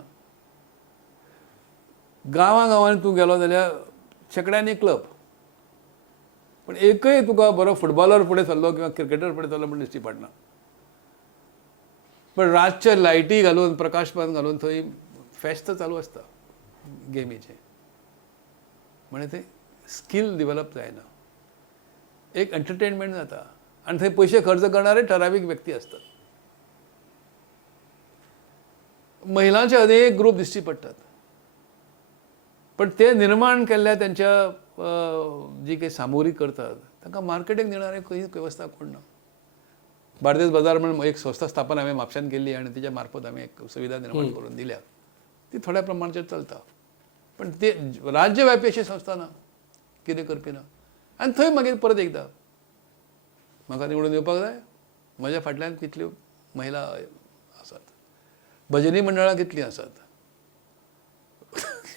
गांवांनी तूं गेलो जाल्यार शेकड्यांनी क्लब पण एकय तुका बरो फुटबॉलर फुडें सरलो किंवा क्रिकेटर फुडें सरलो म्हण दिश्टी पडना. पण रातचे लायटी घालून प्रकाशमान घालून थंय फेस्त चालू आसता गेमीचे. म्हणजे ते स्कील डिवेलप जायना. एक एंटरटेनमेंट जाता आनी थंय पयशे खर्च करणारे ठरावीक व्यक्ती असतात. महिलांचे अनेक ग्रूप दिश्टी पडटात. पण ते निर्माण केल्ल्या त्यांच्या जी काही सामुग्री करतात तांकां मार्केटिंग दिणारे खंय वेवस्था कोण ना. बार्देस बाजार म्हणून एक संस्था स्थापन हांवें म्हापशान केल्ली आनी तिच्या मार्फत हांवें एक सुविधा निर्माण करून दिल्या. ती थोड्या प्रमाणाचेर चलता. पण ते राज्यव्यापी अशी संस्था ना कितें करपी ना. आनी थंय मागीर परत एकदां म्हाका निवडून येवपाक जाय. म्हज्या फाटल्यान कितल्यो महिला आसात. भजनी मंडळां कितलीं आसात.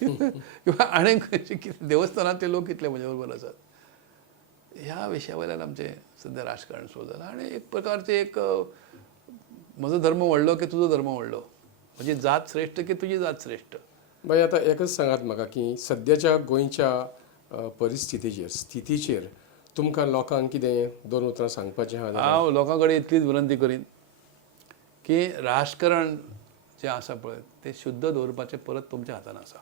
किंवा आनीक खंयची कितें देवस्थानांतले लोक कितले म्हजे बरोबर आसात. ह्या विशया वयल्यान आमचें सद्या राजकारण सुरू जालां. आनी एक प्रकारचें एक म्हजो धर्म व्हडलो की तुजो धर्म व्हडलो. म्हजी जात श्रेश्ठ की तुजी जात श्रेश्ठ. भाई आतां एकच सांगात म्हाका की सद्याच्या गोंयच्या परिस्थितीचेर स्थितीचेर तुमकां लोकांक कितें 2 उतरां सांगपाचें आहा. हांव लोकां कडेन इतलीच विनंती करीन की राजकारण जें आसा पळय तें शुद्ध दवरपाचें परत तुमच्या हातान आसा.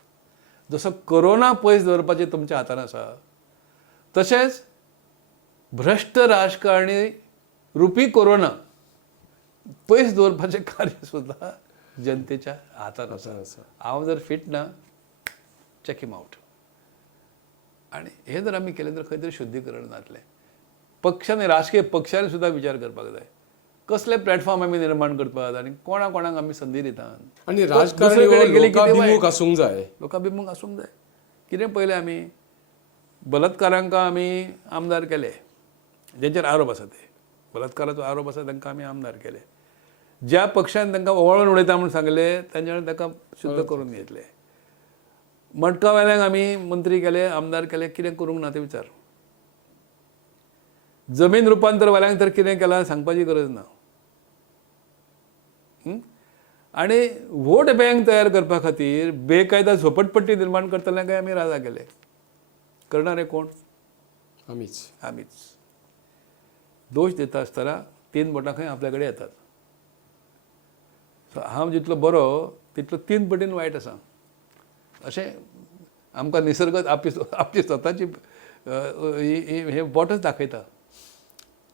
जसो कोरोना पयस दवरपाचें तुमच्या हातान आसा तशेंच भ्रश्ट राजकारणी रुपी कोरोना पयस दवरपाचें कार्य सुद्दां जनतेच्या हातान आसा. हांव जर फिट ना चॅक हिम आउट. आनी हें जर आमी केलें तर खंय तरी शुद्धीकरण जातलें. पक्षांनी राजकीय पक्षांनी सुद्दां विचार करपाक जाय कसले प्लॅटफॉर्म आमी निर्माण करतात आनी कोणाक आमी संदी दितात. आनी राजकारणी लोकाभिमुख आसूंक जाय. लोकाभिमुख आसूंक जाय. कितें पयलें आमी बलात्कारांक आमी आमदार केले जेंचेर आरोप आसा ते बलात्काराचो आरोप आसा तांकां आमी आमदार केले. ज्या पक्षान तांकां ओवाळून उडयता म्हूण सांगलें तेंच्या ताका शुद्ध करून घेतले. मडकावाल्यांक आमी मंत्री केले आमदार केले कितें करूंक ना ते विचार. जमीन रुपांतर वाल्यांक तर कितें केलां सांगपाची गरज ना. आनी वोट बँक तयार करपा खातीर बेकायदा झोपडपट्टी निर्माण करतल्यांक आमी राजा केले. करणारे कोण? आमीच. दोश दिता आसतना 3 बोटां खंय आपल्या कडेन येतात. हांव जितलो बरो तितलो 3 पटीन वायट आसा अशें आमकां निसर्ग आपली स्वताची हे बोटच दाखयता.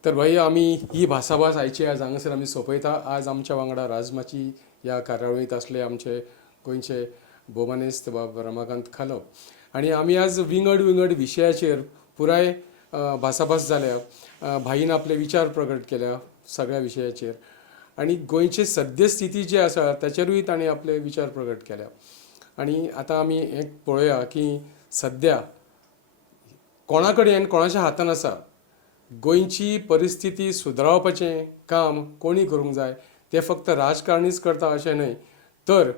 तर भाई आमी ही भासाभास आयची आज हांगासर आमी सोंपयता. आज आमच्या वांगडा राजमाची ह्या कार्यावळींत आसले आमचे गोंयचे भोवमानेस्त बाब रमाकांत खालो आनी आमी आज विंगड विशयाचेर पुराय भासाभास जाल्या. भाईन आपले विचार प्रगट केल्या सगळ्या विशयाचेर आनी गोंयची सद्यस्थिती जी आसा ताचेरूय ताणें आपले विचार प्रगट केल्या. आनी आतां आमी एक पळोवया की सद्या कोणा कडेन कोणाच्या हातान आसा. गोंयची परिस्थिती सुदारवपाचें काम कोणी करूंक जाय. तें फक्त राजकारणीच करता अशें न्हय तर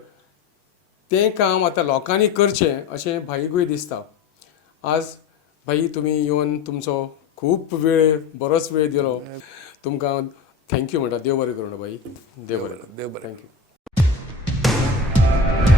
तें काम आतां लोकांनी करचें अशें भाईकूय दिसता. आज भाई तुमी येवन तुमचो खूब बरोच वेळ दिलो. तुमकां थँक्यू म्हणटा. देव बरें करूं भाई. देव बरें. थँक्यू. आसा